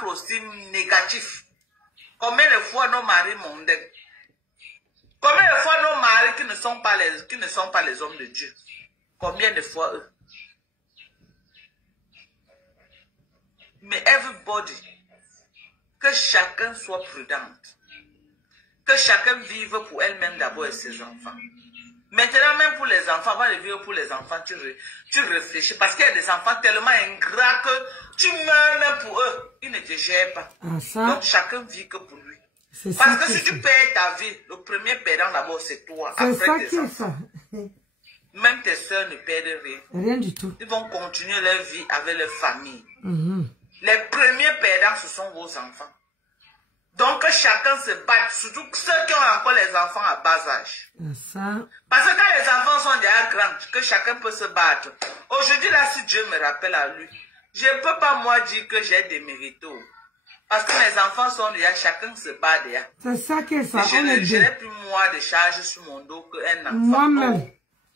exemple aussi négatif. Combien de fois nos maris mondains? Combien de fois nos maris qui ne sont pas les hommes de Dieu? Combien de fois eux? Mais everybody, que chacun soit prudente. Que chacun vive pour elle-même d'abord et ses enfants. Maintenant, même pour les enfants, avant de vivre pour les enfants, tu réfléchis. Parce qu'il y a des enfants tellement ingrats que tu meurs même pour eux. Ils ne te gèrent pas. Donc chacun vit que pour lui. Parce que si tu perds ta vie, le premier perdant d'abord c'est toi. Après tes enfants. Même tes soeurs ne perdent rien. Rien du tout. Ils vont continuer leur vie avec leur famille. Les premiers perdants, ce sont vos enfants. Donc que chacun se batte, surtout ceux qui ont encore les enfants à bas âge. Parce que quand les enfants sont déjà grands, que chacun peut se battre. Aujourd'hui, là, si Dieu me rappelle à lui, je ne peux pas moi dire que j'ai des méritos. Parce que mes enfants sont déjà, chacun se bat déjà. C'est ça qui est ça. Je n'ai plus moi de charge sur mon dos qu'un enfant. Moi-même.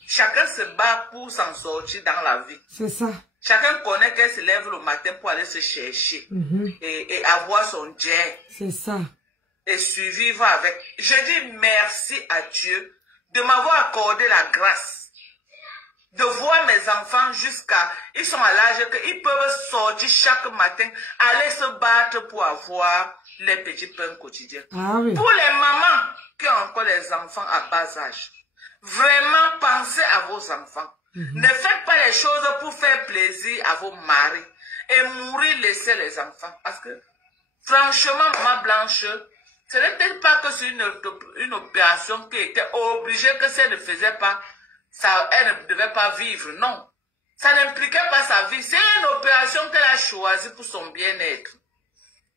Chacun se bat pour s'en sortir dans la vie. C'est ça. Chacun connaît qu'elle se lève le matin pour aller se chercher et avoir son jet. C'est ça. Et survivre avec. Je dis merci à Dieu de m'avoir accordé la grâce de voir mes enfants jusqu'à... Ils sont à l'âge qu'ils peuvent sortir chaque matin, aller se battre pour avoir les petits pains quotidiens. Ah oui. Pour les mamans qui ont encore les enfants à bas âge, vraiment pensez à vos enfants. Ne faites pas les choses pour faire plaisir à vos maris et mourir laisser les enfants. Parce que, franchement, Maman Blanche, ce n'était pas que c'est une opération qui était obligée que si elle ne faisait pas, elle ne devait pas vivre. Non. Ça n'impliquait pas sa vie. C'est une opération qu'elle a choisie pour son bien-être.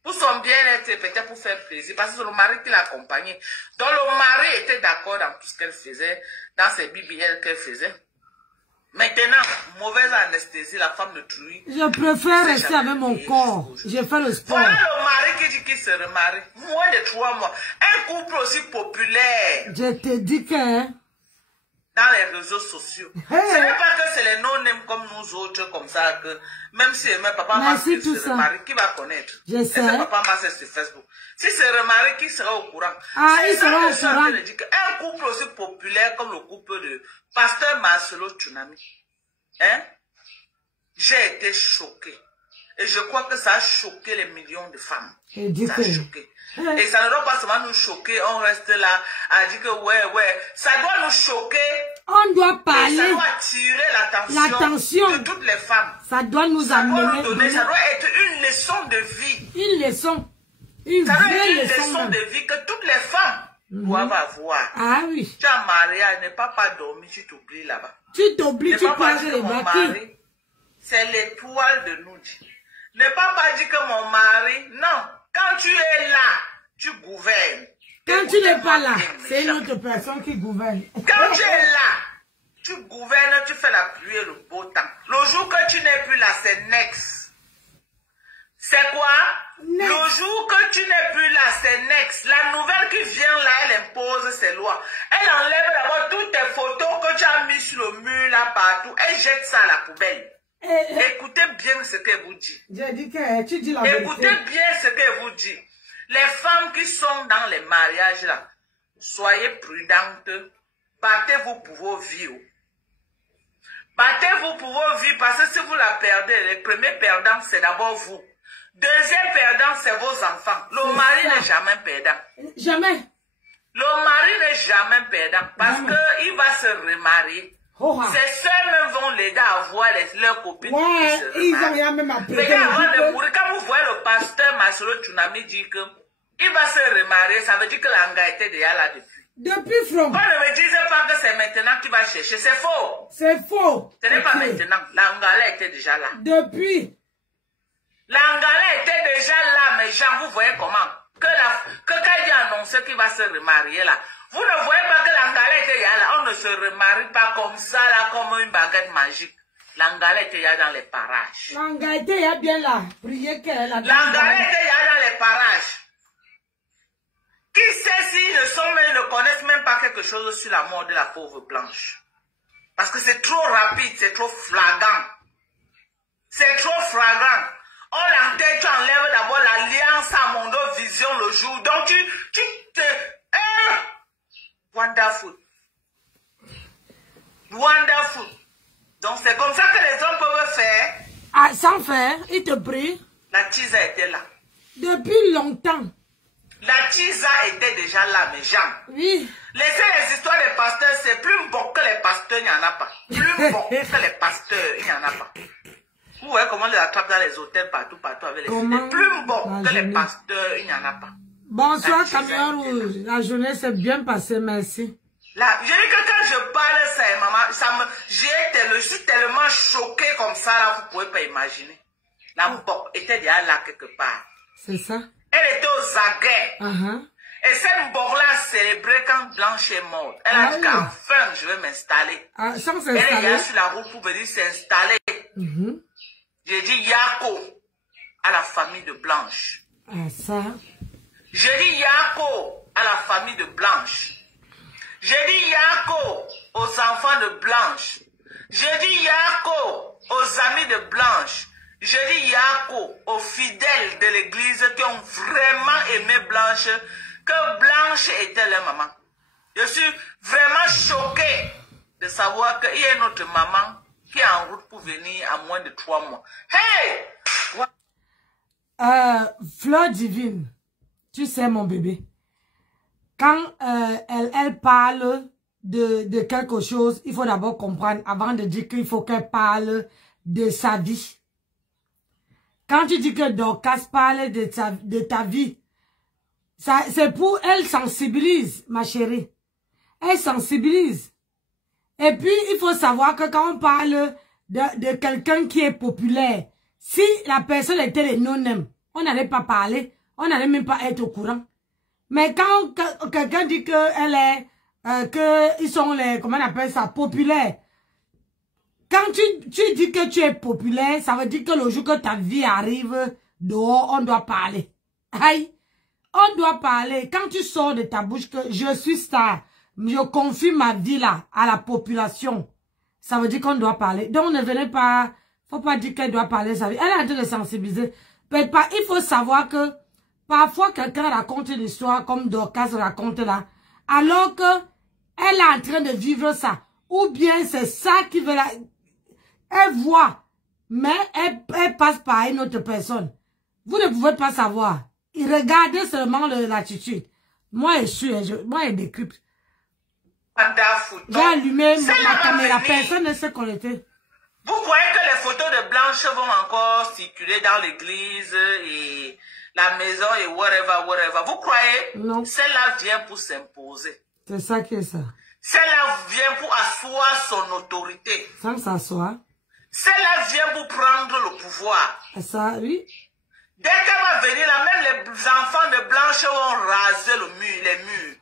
Pour son bien-être et peut-être pour faire plaisir. Parce que c'est le mari qui l'accompagnait. Donc le mari était d'accord dans tout ce qu'elle faisait, dans ses BBL qu'elle faisait. Maintenant, mauvaise anesthésie, la femme de truie. Je préfère rester avec mon corps. J'ai fait le sport. Voilà le mari qui dit qu'il se remarie. Moins de 3 mois. Un couple aussi populaire. Je te dis que... Dans les réseaux sociaux. Ce n'est pas que c'est les non-name comme nous autres, comme ça, que même si même papa m'a se remarie, qui va connaître? Je sais. Papa m'a c'est sur Facebook. Si c'est remarie, qui sera au courant? Ah, il sera au courant. Un couple aussi populaire comme le couple de Pasteur Marcelo Tsunami. Hein? J'ai été choqué. Et je crois que ça a choqué les millions de femmes. Ça a choqué. Et ça ne doit pas seulement nous choquer, on reste là à dire que ouais, ça doit nous choquer. On doit parler. Et ça doit attirer l'attention de toutes les femmes. Ça doit nous amener. Ça doit être une leçon de vie. Une leçon. Une leçon de vie que toutes les femmes doivent avoir. Ah oui. Tu as marié, n'est pas dormi, tu t'oublies là-bas. Tu t'oublies, tu passes les mari, c'est l'étoile de nous. Ne pas dire que mon mari, non. Quand tu es là, tu gouvernes. Quand tu n'es pas là, c'est une autre personne qui gouverne. Quand tu es là, tu gouvernes, tu fais la pluie et le beau temps. Le jour que tu n'es plus là, c'est next. C'est quoi? Next. Le jour que tu n'es plus là, c'est next. La nouvelle qui vient là, elle impose ses lois. Elle enlève d'abord toutes tes photos que tu as mises sur le mur là partout. Elle jette ça à la poubelle. Écoutez bien ce qu'elle vous dit. J'ai dit que tu dis la vérité. Écoutez bien ce qu'elle vous dit. Les femmes qui sont dans les mariages là, soyez prudentes. Battez-vous pour vos vies. Battez-vous pour vos vies parce que si vous la perdez, les premiers perdants, c'est d'abord vous. Deuxième perdant, c'est vos enfants. Le mari n'est jamais perdant. Jamais. Le mari n'est jamais perdant parce qu'il va se remarier. Ces soeurs même vont l'aider à voir leurs copines. Ouais, ils ont rien même à payer. Mais avant de mourir, quand vous voyez le pasteur Marcelo Tsunami dire qu'il va se remarier, ça veut dire que l'anga était déjà là depuis. Depuis From. Quand ne me disait pas que c'est maintenant qu'il va chercher, c'est faux. C'est faux. Ce n'est pas maintenant. L'angala était déjà là. Depuis. L'angala était déjà là, mais Jean, vous voyez comment? Que quand il a annoncé qu'il va se remarier là, vous ne voyez pas que l'angala était là. On ne se remarie pas comme ça, là, comme une baguette magique. L'angala était là dans les parages. L'angala était là bien là. Priez qu'elle a. L'angala était là dans les parages. Qui sait s'ils ne connaissent même pas quelque chose sur la mort de la pauvre Blanche? Parce que c'est trop rapide, c'est trop flagrant. C'est trop flagrant. On l'enterre, tu enlèves d'abord la Wonderful. Donc c'est comme ça que les hommes peuvent faire. Ah, sans faire, il te prie. La tisa était là. Depuis longtemps. La tisa était déjà là, mes gens. Oui. Laissez les histoires des pasteurs, c'est plus bon que les pasteurs, il n'y en a pas. Plus bon que les pasteurs, il n'y en a pas. Vous voyez comment on les attrape dans les hôtels partout avec les filles. Plus bon que les pasteurs, il n'y en a pas. Bonsoir, Camion Rouge. La journée s'est bien passée, merci. Là, je dis que quand je parle, ça, maman, je suis tellement choquée comme ça, là, vous ne pouvez pas imaginer. La Mbok était déjà là quelque part. C'est ça. Elle était aux aguets. Et cette Mbok-là a célébré quand Blanche est morte. Elle a dit qu'enfin, je vais m'installer. Sans elle est déjà sur la route pour venir s'installer. J'ai dit Yako à la famille de Blanche. Ça. J'ai dit Yako à la famille de Blanche. J'ai dit Yako aux enfants de Blanche. J'ai dit Yako aux amis de Blanche. J'ai dit Yako aux fidèles de l'église qui ont vraiment aimé Blanche, que Blanche était leur maman. Je suis vraiment choquée de savoir qu'il y a notre maman qui est en route pour venir à moins de 3 mois. Hey! Fleur divine, tu sais mon bébé, quand elle parle de quelque chose, il faut d'abord comprendre avant de dire qu'il faut qu'elle parle de sa vie. Quand tu dis que Dorcas parle de ta vie, c'est pour elle sensibilise, ma chérie. Elle sensibilise. Et puis, il faut savoir que quand on parle de quelqu'un qui est populaire, si la personne était les non-aime, on n'allait pas parler, on n'allait même pas être au courant. Mais quand quelqu'un dit qu'elle est, ils sont les, comment on appelle ça, populaires. Quand tu dis que tu es populaire, ça veut dire que le jour que ta vie arrive dehors, on doit parler. Aïe, on doit parler. Quand tu sors de ta bouche que je suis star, je confie ma vie là à la population, ça veut dire qu'on doit parler. Donc ne venez pas, faut pas dire qu'elle doit parler sa vie. Elle a été de sensibiliser. Peut-être pas, il faut savoir que parfois quelqu'un raconte une histoire comme Dorcas raconte là, alors que elle est en train de vivre ça. Ou bien c'est ça qui veut la... Elle voit, mais elle passe par une autre personne. Vous ne pouvez pas savoir. Regardez seulement l'attitude. Moi, je décrypte. J'ai allumé ma caméra, personne ne sait qu'on était. Vous croyez que les photos de Blanche vont encore circuler dans l'église et la maison et whatever. Vous croyez? Non. Celle-là vient pour s'imposer. C'est ça qui est ça. Celle-là vient pour asseoir son autorité. Sans s'asseoir. Celle-là vient pour prendre le pouvoir. Ça, oui. Dès qu'elle va venir là, même les enfants de Blanche vont raser les murs.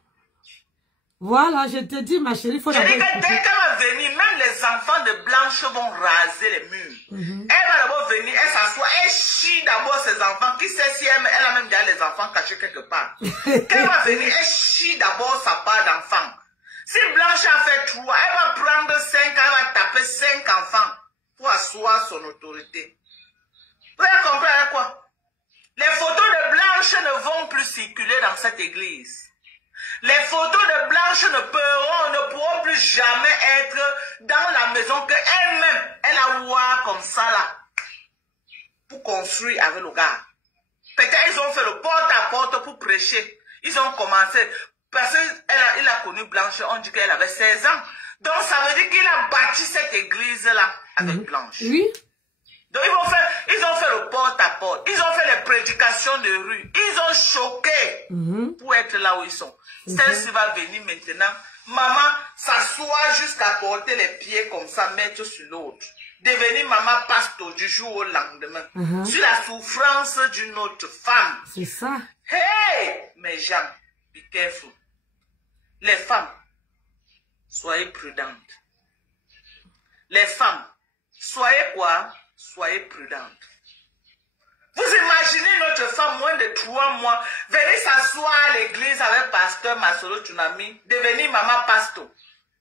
Voilà, je te dis, ma chérie, il faut d'abord... Je dis que dès qu'elle va venir, même les enfants de Blanche vont raser les murs. Elle va d'abord venir, elle s'assoit, elle chie d'abord ses enfants. Qui sait si elle a même déjà les enfants cachés quelque part. Qu'elle va venir, elle chie d'abord sa part d'enfants. Si Blanche a fait 3, elle va prendre 5, elle va taper 5 enfants pour asseoir son autorité. Vous avez compris avec quoi? Les photos de Blanche ne vont plus circuler dans cette église. Les photos de Blanche ne pourront plus jamais être dans la maison qu'elle-même, elle a ouvert comme ça là, pour construire avec le gars. Peut-être ils ont fait le porte-à-porte pour prêcher. Ils ont commencé, parce qu'il a connu Blanche, on dit qu'elle avait 16 ans. Donc ça veut dire qu'il a bâti cette église-là avec Blanche. Oui. Donc ils ont fait le porte-à-porte, ils ont fait les prédications de rue, ils ont choqué pour être là où ils sont. Celle-ci va venir maintenant, maman s'assoit jusqu'à porter les pieds comme ça, mettre sur l'autre. Devenir maman pasteur du jour au lendemain, sur la souffrance d'une autre femme. C'est ça. Hey, mes gens, be careful. Les femmes, soyez prudentes. Les femmes, soyez quoi? Soyez prudentes. Vous imaginez notre femme, moins de 3 mois, venir s'asseoir à l'église avec pasteur Masolo Tsunami, devenir maman pasteur,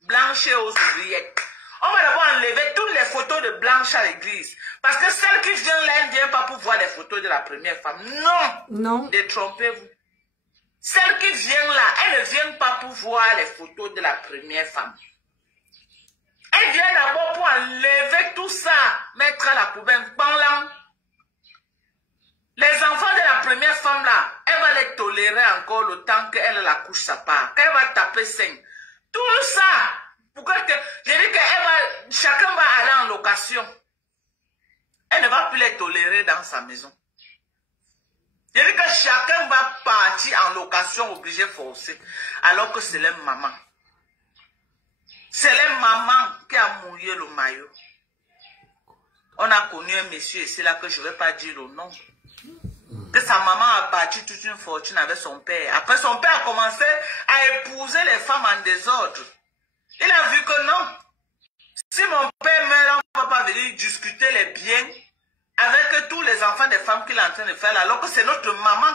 Blanche aux ouvrières. On va d'abord enlever toutes les photos de Blanche à l'église. Parce que celle qui vient là, elle ne vient pas pour voir les photos de la première femme. Non. Non. Détrompez-vous. Celle qui vient là, elle ne vient pas pour voir les photos de la première femme. Elle Elle vient d'abord pour enlever tout ça, mettre à la poubelle. Les enfants de la première femme là, elle va les tolérer encore le temps qu'elle la couche sa part. Qu'elle va taper 5. Tout ça, pourquoi que, je dis que chacun va aller en location. Elle ne va plus les tolérer dans sa maison. Je dis que chacun va partir en location obligé forcé. Alors que c'est leur maman. C'est leur maman qui a mouillé le maillot. On a connu un monsieur ici là que je ne vais pas dire le nom. Que sa maman a bâti toute une fortune avec son père. Après, son père a commencé à épouser les femmes en désordre. Il a vu que non. Si mon père meurt, on ne va pas venir discuter les biens avec tous les enfants des femmes qu'il est en train de faire là, alors que c'est notre maman.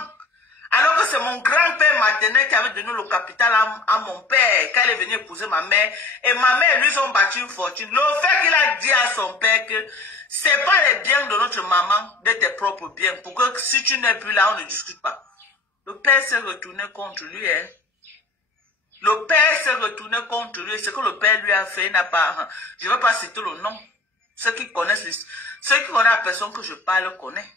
Alors que c'est mon grand-père maternel qui avait donné le capital à mon père quand il est venu épouser ma mère. Et ma mère, lui, ont bâti une fortune. Le fait qu'il a dit à son père que c'est pas les biens de notre maman, de tes propres biens. Pour que si tu n'es plus là, on ne discute pas. Le père s'est retourné contre lui. Hein. Le père s'est retourné contre lui. Ce que le père lui a fait, il n'a pas... Je ne vais pas citer le nom. Ceux qui connaissent la personne que je parle connaissent.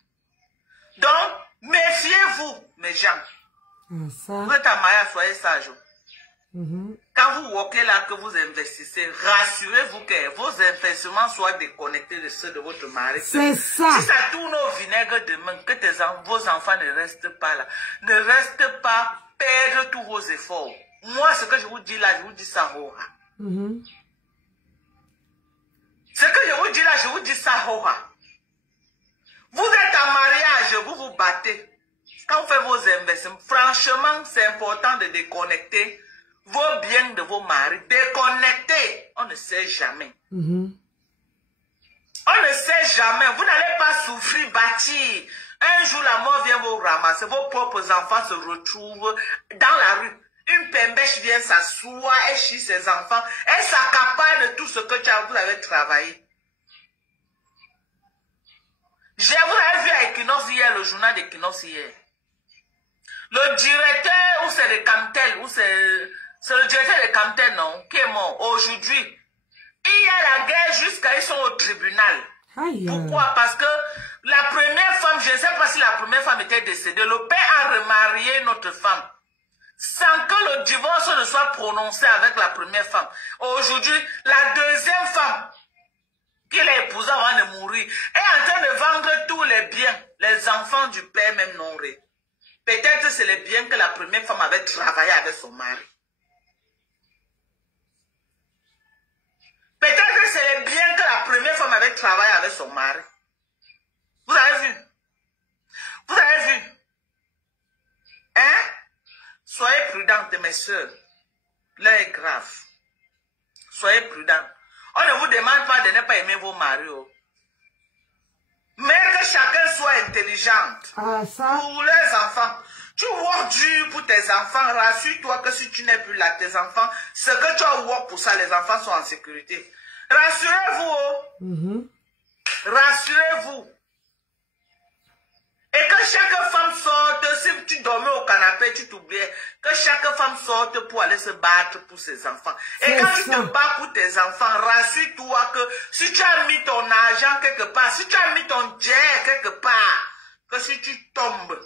Donc, méfiez-vous, mes gens. Vous êtes à Maya, soyez sages. Quand vous walkez là, que vous investissez, rassurez-vous que vos investissements soient déconnectés de ceux de votre mari. C'est ça. Si ça tourne au vinaigre demain, que vos enfants ne restent pas là. Ne restent pas, perdre tous vos efforts. Moi, ce que je vous dis là, je vous dis ça. Ce que je vous dis là, je vous dis ça. Vous êtes en mariage, vous vous battez. Quand vous faites vos investissements, franchement, c'est important de déconnecter vos biens de vos maris. Déconnecter, on ne sait jamais. On ne sait jamais. Vous n'allez pas souffrir, bâtir. Un jour, la mort vient vous ramasser. Vos propres enfants se retrouvent dans la rue. Une pembèche vient s'asseoir, elle chie ses enfants. Elle s'accapare de tout ce que vous avez travaillé. Je vous avais vu à Equinox hier, le journal d'Equinox hier. Le directeur, ou c'est de Camtel, ou c'est le directeur de Camtel, non, qui est mort aujourd'hui. Il y a la guerre jusqu'à ils sont au tribunal. Aïe. Pourquoi? Parce que la première femme, je ne sais pas si la première femme était décédée, le père a remarié notre femme. Sans que le divorce ne soit prononcé avec la première femme. Aujourd'hui, la deuxième femme, qu'il a épousé avant de mourir, est en train de vendre tous les biens, les enfants du père même non ré. Peut-être c'est les biens que la première femme avait travaillé avec son mari. Peut-être c'est les biens que la première femme avait travaillé avec son mari. Vous avez vu? Vous avez vu? Hein? Soyez prudentes, mes soeurs. L'heure est grave. Soyez prudents. On ne vous demande pas de ne pas aimer vos maris. Mais que chacun soit intelligent. Pour les enfants. Tu work dur pour tes enfants. Rassure-toi que si tu n'es plus là, tes enfants, ce que tu as work pour ça, les enfants sont en sécurité. Rassurez-vous. Rassurez-vous. Et que chaque femme sorte, si tu dormais au canapé, tu t'oubliais, que chaque femme sorte pour aller se battre pour ses enfants. Et quand tu te bats pour tes enfants, rassure-toi que si tu as mis ton argent quelque part, si tu as mis ton jet quelque part, que si tu tombes,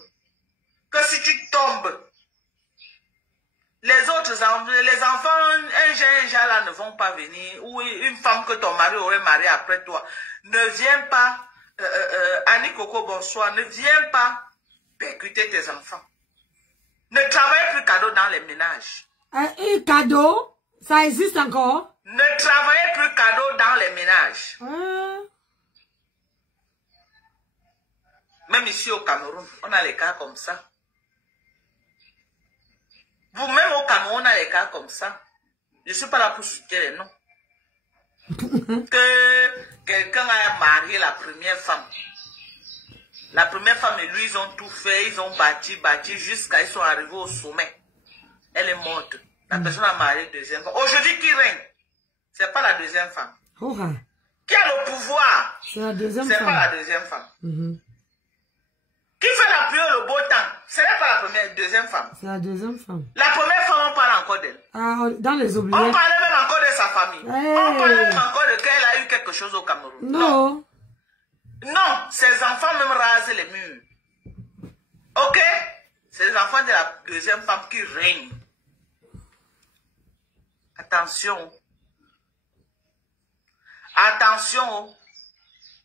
les autres enfants, les enfants, un genre là ne vont pas venir, ou une femme que ton mari aurait mariée après toi, ne vient pas. Annie Coco, bonsoir. Ne viens pas percuter tes enfants. Ne travaille plus cadeau dans les ménages. Un cadeau? Ça existe encore? Ne travaillez plus cadeau dans les ménages. Même ici au Cameroun, on a les cas comme ça. Vous-même au Cameroun, on a les cas comme ça. Je ne suis pas là pour citer les noms. Que quelqu'un a marié la première femme. La première femme et lui, ils ont tout fait, ils ont bâti jusqu'à ils sont arrivés au sommet. Elle est morte. La personne a marié la deuxième femme. Aujourd'hui, qui règne? C'est pas la deuxième femme. Qui a le pouvoir? C'est la deuxième femme. C'est pas la deuxième femme. Qui fait la pluie le beau temps? Ce n'est pas la deuxième femme. C'est la deuxième femme. La première femme, on parle encore d'elle. Ah, dans les oubliettes. On parlait même encore de sa famille. Hey. On parlait même encore de qu'elle a eu quelque chose au Cameroun. Non. Non, ses enfants même rasent les murs. Ok? C'est les enfants de la deuxième femme qui règnent. Attention. Attention.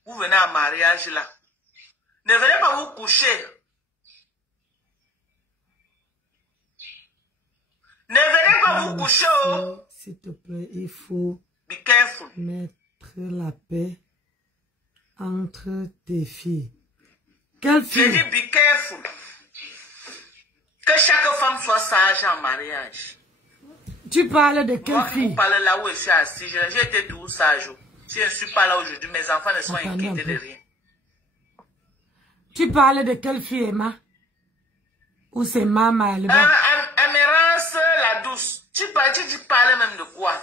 Vous venez à mariage là. Ne venez pas vous coucher. Ne venez pas vous coucher. S'il te plaît, il faut Be careful. mettre la paix entre tes filles. Quelle Je fille? dis be careful. Que chaque femme soit sage en mariage. Tu parles de quelle Moi, fille? vous parlez là où je suis assis. J'ai été tout sage. Si je ne suis pas là aujourd'hui, mes enfants ne sont inquiétés de rien. Tu parles de quelle fille, Emma? Ou c'est Mama? Amérance, la douce. Tu parlais même de quoi?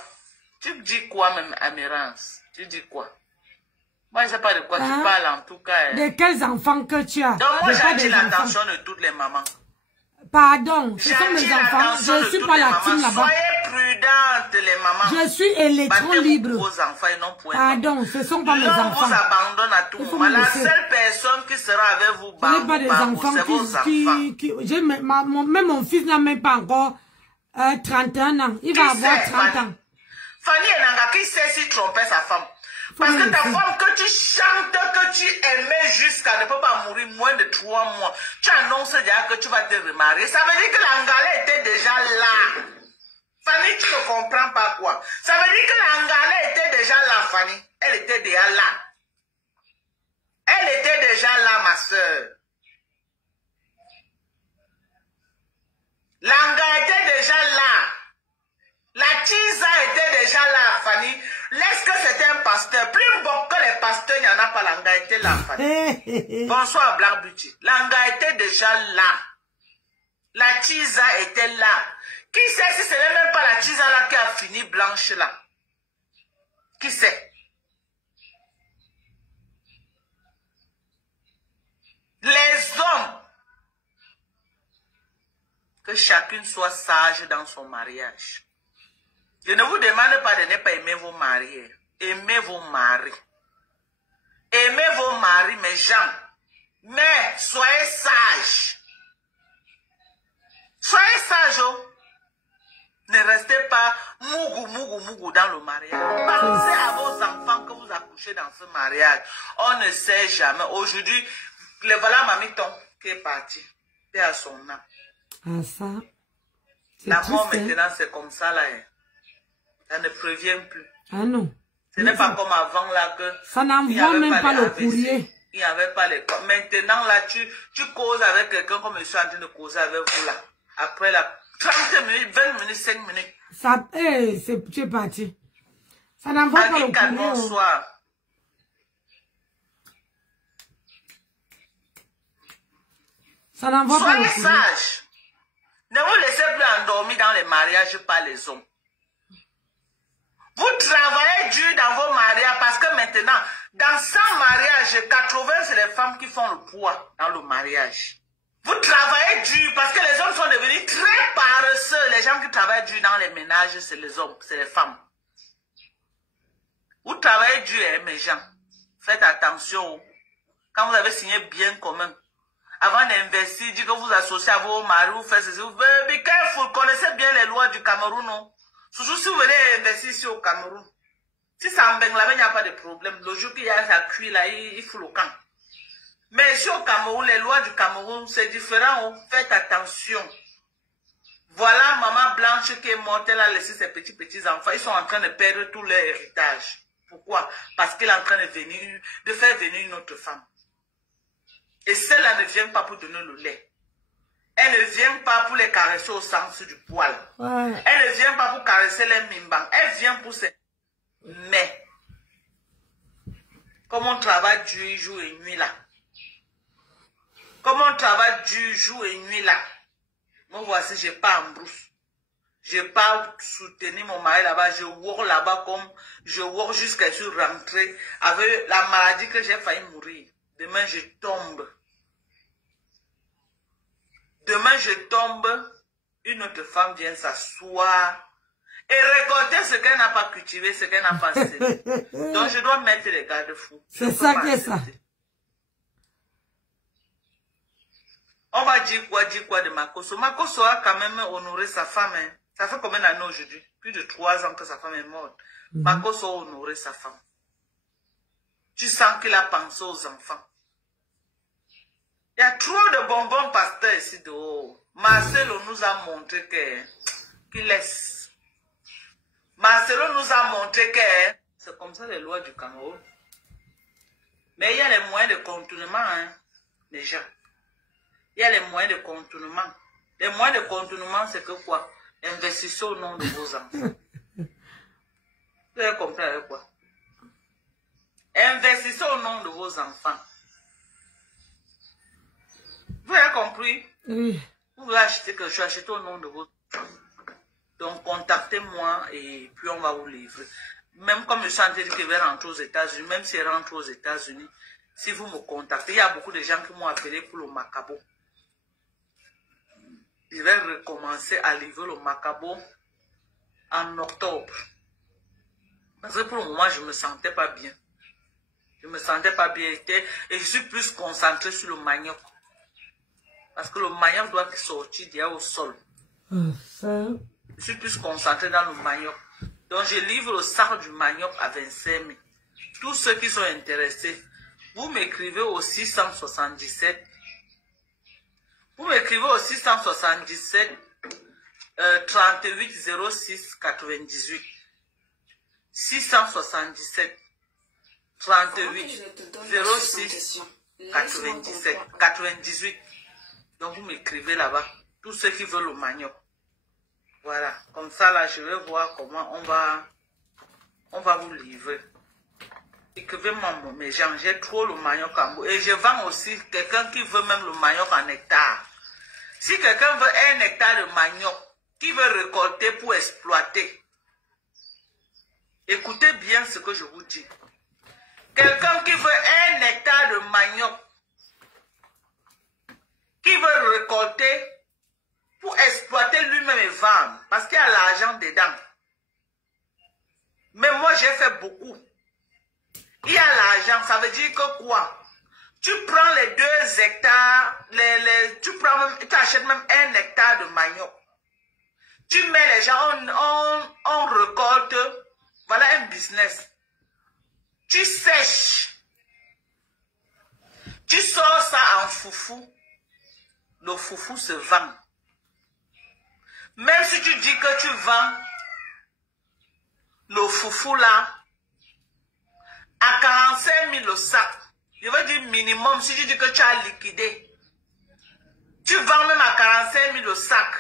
Tu dis quoi même, Amérance? Tu dis quoi? Moi, je ne sais pas de quoi tu parles en tout cas. De quels enfants que tu as? Donc moi, j'attire l'attention de toutes les mamans. Pardon, ce sont mes enfants. Je ne suis pas la team là-bas. Soyez prudentes, les mamans. Je suis électron libre. Vos enfants et non pour Pardon, ce ne sont pas mes enfants. enfants. L'homme vous abandonne à tout moment. La seule personne qui sera avec vous, ce n'est pas des enfants même mon fils n'a même pas encore 31 ans. Il va avoir 30 ans. Fanny Enanga, qui sait si tromper sa femme? Parce que ta femme que tu chantes, que tu aimais jusqu'à ne peut pas mourir moins de 3 mois, tu annonces déjà que tu vas te remarier. Ça veut dire que l'Angala était déjà là. Fanny, tu ne comprends pas quoi? Ça veut dire que l'Angala était déjà là, Fanny. Elle était déjà là. Elle était déjà là, ma soeur. L'Angala était déjà là. La Tisa était déjà là, Fanny. Laisse que c'était un pasteur. Plus bon que les pasteurs, il n'y en a pas. L'Anga était là, Fanny. Bonsoir, Black Beauty. L'Anga était déjà là. La Tisa était là. Qui sait si ce n'est même pas la Tisa là qui a fini blanche là? Qui sait? Les hommes, que chacune soit sage dans son mariage. Je ne vous demande pas de ne pas aimer vos maris. Aimez vos maris. Aimez vos maris, mes gens. Mais soyez sages. Soyez sages. Oh. Ne restez pas mougou dans le mariage. Pensez à vos enfants que vous accouchez dans ce mariage. On ne sait jamais. Aujourd'hui, le voilà Mamiton qui est parti. Et à son âme. Ah ça. La mort maintenant c'est comme ça là. Ça ne prévient plus. Ah non. Ce n'est pas comme avant là que... Ça n'envoie même pas le courrier. Il n'y avait pas les... Maintenant là, tu causes avec quelqu'un comme je suis en train de causer avec vous là. Après là, 30 minutes, 20 minutes, 5 minutes. Ça, tu es parti. Ça n'envoie pas le courrier. Bonsoir. Ça n'envoie pas le courrier. Soyez sages. Ne vous laissez plus endormir dans les mariages par les hommes. Vous travaillez dur dans vos mariages parce que maintenant, dans 100 mariages, 80 c'est les femmes qui font le poids dans le mariage. Vous travaillez dur parce que les hommes sont devenus très paresseux. Les gens qui travaillent dur dans les ménages, c'est les hommes, c'est les femmes. Vous travaillez dur, hein, mes gens. Faites attention. Quand vous avez signé bien commun, avant d'investir, dites que vous associez à vos maris, vous faites ceci. Be careful, connaissez bien les lois du Cameroun, non? Surtout si vous venez investir ici au Cameroun. Si ça en Bangladesh, il n'y a pas de problème. Le jour qu'il y a ça cuit là, il faut le camp. Mais ici au Cameroun, les lois du Cameroun, c'est différent. Faites attention. Voilà maman Blanche qui est morte, elle a laissé ses petits-enfants. Ils sont en train de perdre tout leur héritage. Pourquoi? Parce qu'elle est en train de faire venir une autre femme. Et celle-là ne vient pas pour donner le lait. Elle ne vient pas pour les caresser au sens du poil. Ouais. Elle ne vient pas pour caresser les mimbans. Elle vient pour ces... Mais, comme on travaille dur jour et nuit là. Comme on travaille dur jour et nuit là. Moi voici, je pars en brousse. Je pars soutenir mon mari là-bas. Je work là-bas comme... Je work jusqu'à ce que je rentre avec la maladie que j'ai failli mourir. Demain, je tombe. Demain, je tombe, une autre femme vient s'asseoir et récolter ce qu'elle n'a pas cultivé, ce qu'elle n'a pas semé. Donc, je dois mettre les garde-fous. C'est ça qui est ça. On va dire quoi de Makoso. Makoso a quand même honoré sa femme. Hein. Ça fait combien d'années aujourd'hui? Plus de 3 ans que sa femme est morte. Makoso a honoré sa femme. Tu sens qu'il a pensé aux enfants. Il y a trop de bonbons pasteurs ici dehors. Marcelo nous a montré qu'il laisse. Marcelo nous a montré que c'est comme ça les lois du Cameroun. Mais il y a les moyens de contournement, hein, déjà. Il y a les moyens de contournement. Les moyens de contournement, c'est que quoi? Investissez au nom de vos enfants. Vous avez compris avec quoi? Investissez au nom de vos enfants. Vous avez compris? Oui. Vous voulez acheter quelque chose, achetez au nom de vos enfants. Donc, contactez-moi et puis on va vous livrer. Même comme je suis en train de dire que je vais rentrer aux États-Unis, même si je rentre aux États-Unis, si vous me contactez, il y a beaucoup de gens qui m'ont appelé pour le Macabo. Je vais recommencer à livrer le Macabo en octobre. Parce que pour le moment, je ne me sentais pas bien. Je ne me sentais pas bien et je suis plus concentré sur le manioc. Parce que le manioc doit sortir déjà au sol. Je suis plus concentré dans le manioc. Donc, je livre le sac du manioc à 25 000. Tous ceux qui sont intéressés, vous m'écrivez au 677. Vous m'écrivez au 677 38 06 98. 677 38 06 98. Donc, vous m'écrivez là-bas. Tous ceux qui veulent le manioc. Voilà. Comme ça, là, je vais voir comment on va vous livrer. Écrivez-moi, mes gens, j'ai trop le manioc en bout. Et je vends aussi quelqu'un qui veut même le manioc en hectare. Si quelqu'un veut 1 hectare de manioc, qui veut récolter pour exploiter, écoutez bien ce que je vous dis. Quelqu'un qui veut 1 hectare de manioc, qui veut récolter pour exploiter lui-même et vendre, parce qu'il y a l'argent dedans. Mais moi, j'ai fait beaucoup. Il y a l'argent, ça veut dire que quoi? Tu prends les 2 hectares, tu achètes même 1 hectare de manioc. Tu mets les gens, on récolte, voilà un business. Tu sèches. Tu sors ça en foufou. Le foufou se vend. Même si tu dis que tu vends le foufou là à 45 000 le sac, je veux dire minimum, si tu dis que tu as liquidé, tu vends même à 45 000 le sac.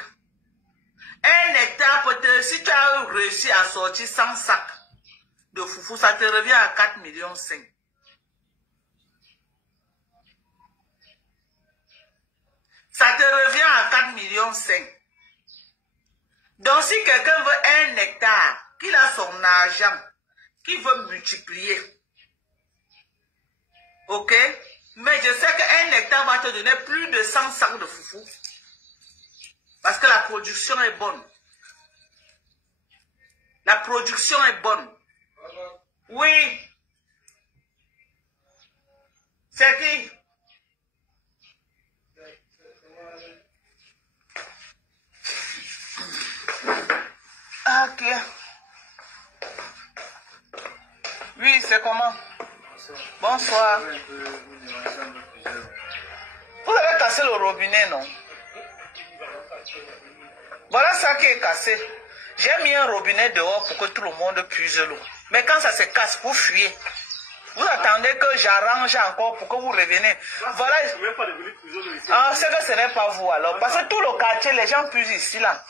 1 hectare, peut-être, si tu as réussi à sortir 100 sacs de foufou, ça te revient à 4,5 millions. Ça te revient à 4,5 millions. Donc, si quelqu'un veut 1 hectare, qu'il a son argent, qu'il veut multiplier, ok? Mais je sais qu'1 hectare va te donner plus de 100 sacs de foufou. Parce que la production est bonne. La production est bonne. Oui. C'est qui? Ok. Oui, c'est comment? Bonsoir. Vous avez cassé le robinet, non? Voilà ça qui est cassé. J'ai mis un robinet dehors pour que tout le monde puise l'eau. Mais quand ça se casse, vous fuyez. Vous attendez que j'arrange encore pour que vous reveniez. Voilà. Ah, c'est que ce n'est pas vous alors. Parce que tout le quartier, les gens puisent ici là.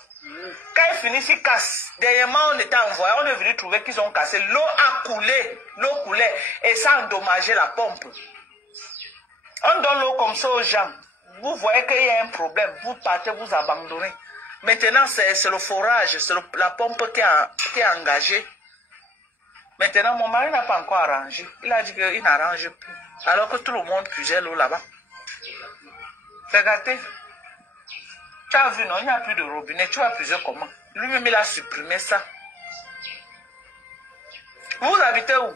Quand ils finissent, ils cassent. Dernièrement, on était envoyé, on est venu trouver qu'ils ont cassé. L'eau a coulé. L'eau coulait. Et ça a endommagé la pompe. On donne l'eau comme ça aux gens. Vous voyez qu'il y a un problème. Vous partez, vous abandonnez. Maintenant, c'est le forage, c'est la pompe qui est engagée. Maintenant, mon mari n'a pas encore arrangé. Il a dit qu'il n'arrange plus. Alors que tout le monde puisait l'eau là-bas. C'est gâté. Tu as vu, non, il n'y a plus de robinet. Tu vas puiser comment? Lui-même, il a supprimé ça. Vous habitez où?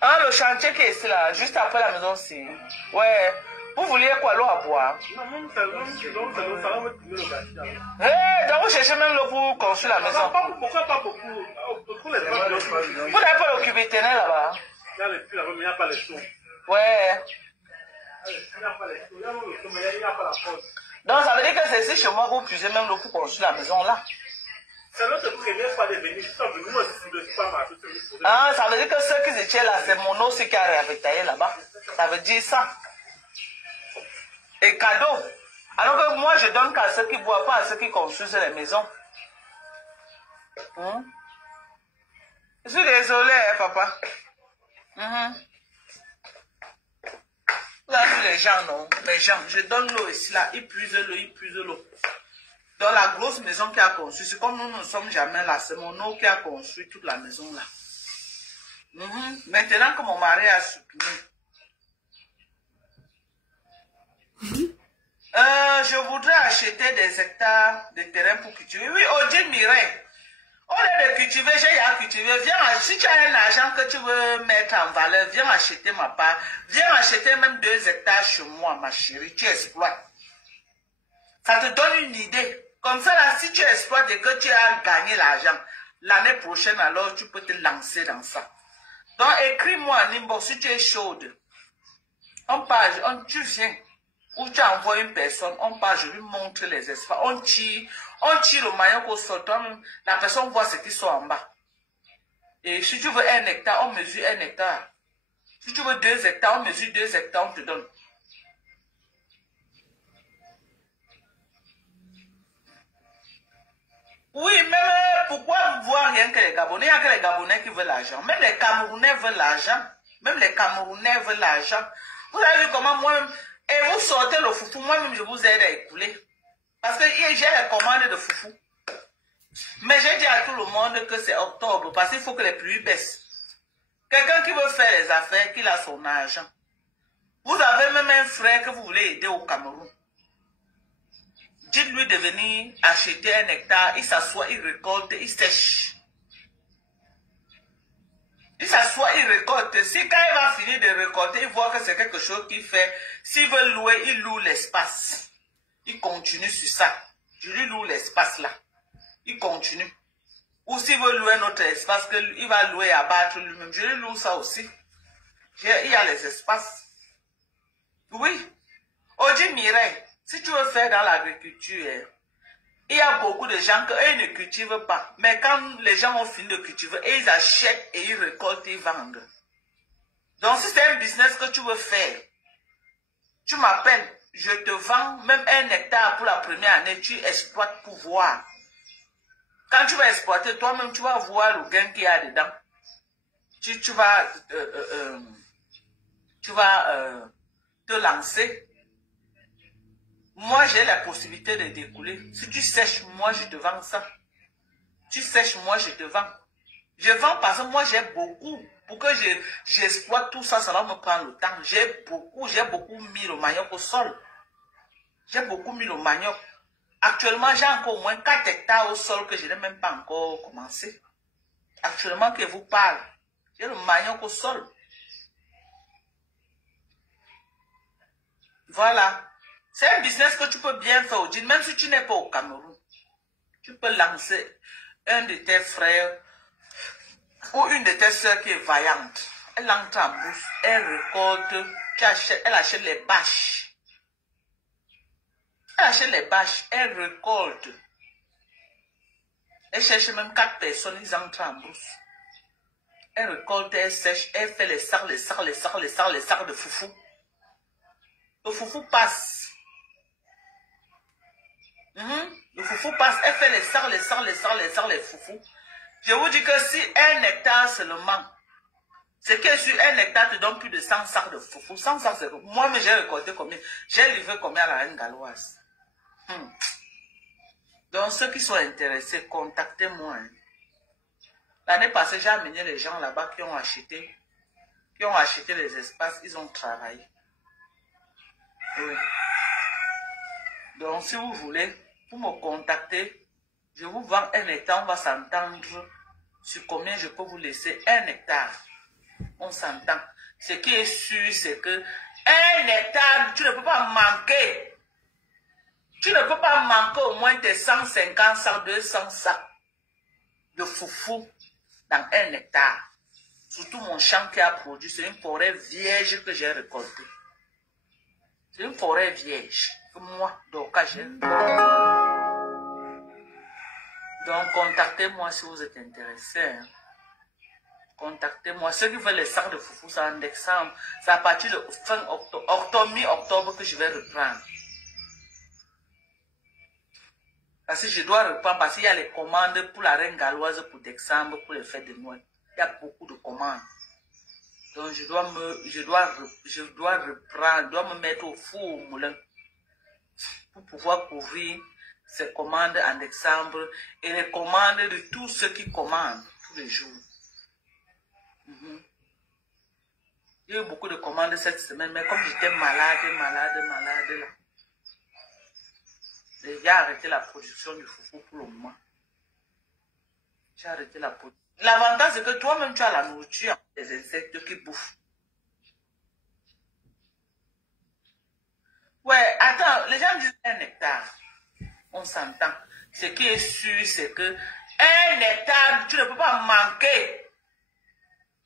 Ah, le chantier qui est ici, là, juste après la maison, c'est... Ouais. Vous vouliez quoi, l'eau à boire? Non, même ça, donc vous cherchez même l'eau pour construire la maison. Pourquoi pas beaucoup? Vous n'avez pas le cubiténel là-bas? Il y a les puits là-bas, mais il n'y a pas les sous. Ouais. Donc ça veut dire que c'est ici chez moi que vous puisez même l'eau pour construire la maison là. C'est notre première fois de venir. Ah, ça veut dire que ceux qui étaient là, c'est mon eau qui a réavétaillé là-bas. Ça veut dire ça. Et cadeau. Alors que moi, je donne qu'à ceux qui ne boivent pas, à ceux qui construisent les maisons. Je suis désolé, hein, papa. Vous avez vu les gens, non? Les gens, je donne l'eau ici, là, ils puisent l'eau, ils puisent l'eau. Dans la grosse maison qui a construit, c'est comme nous ne sommes jamais là, c'est mon eau qui a construit toute la maison là. Maintenant que mon mari a supprimé. Je voudrais acheter des hectares de terrain pour cultiver. Oui, Odile Mireille. Au lieu de cultiver, j'ai à cultiver. Viens, si tu as un argent que tu veux mettre en valeur, viens acheter ma part. Viens acheter même 2 hectares chez moi, ma chérie. Tu exploites. Ça te donne une idée. Comme ça, là, si tu exploites et que tu as gagné l'argent, l'année prochaine, alors, tu peux te lancer dans ça. Donc, écris-moi, Nimbo, si tu es chaude. Tu viens. Ou tu envoies une personne, on part, je lui montre les espaces. On tire le maillot au sol. La personne voit ce qui sont en bas. Et si tu veux 1 hectare, on mesure 1 hectare. Si tu veux 2 hectares, on mesure 2 hectares, on te donne. Oui, même pourquoi vous voyez rien que les Gabonais? Il n'y a que les Gabonais qui veulent l'argent. Même les Camerounais veulent l'argent. Même les Camerounais veulent l'argent. Vous avez vu comment moi-même... Et vous sortez le foufou, moi-même je vous aide à écouler. Parce que j'ai les commandes de foufou. Mais j'ai dit à tout le monde que c'est octobre, parce qu'il faut que les pluies baissent. Quelqu'un qui veut faire les affaires, qu'il a son argent. Vous avez même un frère que vous voulez aider au Cameroun. Dites-lui de venir acheter 1 hectare, il s'assoit, il récolte, il sèche. Il s'assoit, il récolte. Si quand il va finir de récolter, il voit que c'est quelque chose qu'il fait. S'il veut louer, il loue l'espace. Il continue sur ça. Je lui loue l'espace là. Il continue. Ou s'il veut louer notre espace, il va louer et abattre lui-même. Je lui loue ça aussi. Il y a les espaces. Oui. Odile Mireille, si tu veux faire dans l'agriculture, il y a beaucoup de gens qui ne cultivent pas. Mais quand les gens ont fini de cultiver, ils achètent et ils récoltent et ils vendent. Donc si c'est un business que tu veux faire, tu m'appelles, je te vends même 1 hectare pour la première année, tu exploites pour voir. Quand tu vas exploiter, toi-même, tu vas voir le gain qu'il y a dedans. Tu vas te lancer. Moi, j'ai la possibilité de découler. Si tu sèches, moi, je te vends ça. Tu sèches, moi, je te vends. Je vends parce que moi, j'ai beaucoup. Pour que j'exploite tout ça, ça va me prendre le temps. J'ai beaucoup mis le manioc au sol. J'ai beaucoup mis le manioc. Actuellement, j'ai encore au moins 4 hectares au sol que je n'ai même pas encore commencé. Actuellement que je vous parle, j'ai le manioc au sol. Voilà. C'est un business que tu peux bien faire, Odile, même si tu n'es pas au Cameroun. Tu peux lancer un de tes frères ou une de tes soeurs qui est vaillante. Elle entre en bourse, elle récolte, elle achète les bâches. Elle achète les bâches, elle récolte. Elle cherche même 4 personnes, ils entrent en bourse. Elle récolte, elle sèche, elle fait les sacs de foufou. Le foufou passe. Le foufou passe, elle fait les foufous. Je vous dis que si 1 hectare seulement, c'est que sur 1 hectare te donne plus de 100 sacs de foufou. 100 sacs, c'est moi, mais j'ai récolté combien? J'ai livré combien à la reine galloise? Donc, ceux qui sont intéressés, contactez-moi. L'année passée, j'ai amené les gens là-bas qui ont acheté les espaces, ils ont travaillé. Oui. Donc, si vous voulez, pour me contacter, je vous vends 1 hectare, on va s'entendre sur combien je peux vous laisser 1 hectare. On s'entend. Ce qui est sûr, c'est que 1 hectare, tu ne peux pas manquer. Tu ne peux pas manquer au moins tes 150, 100, 200 sacs de foufou dans 1 hectare. Surtout mon champ qui a produit, c'est une forêt vierge que j'ai récoltée. C'est une forêt vierge que moi, donc, j'ai récoltée. Donc, contactez-moi si vous êtes intéressé. Hein. Contactez-moi. Ceux qui veulent les sacs de foufou, c'est en décembre. C'est à partir de fin octobre, mi-octobre que je vais reprendre. Parce que je dois reprendre, parce qu'il y a les commandes pour la reine galloise pour décembre, pour les fêtes de Noël. Il y a beaucoup de commandes. Donc, je dois reprendre, je dois me mettre au four, au moulin, pour pouvoir couvrir ces commandes en décembre et les commandes de tous ceux qui commandent tous les jours. Il y a eu beaucoup de commandes cette semaine, mais comme j'étais malade, là, j'ai arrêté la production du foufou pour le moment. J'ai arrêté la production. L'avantage, c'est que toi-même, tu as la nourriture des insectes qui bouffent. Ouais, attends, les gens disent 1 hectare. On s'entend. Ce qui est sûr, c'est que 1 hectare, tu ne peux pas manquer.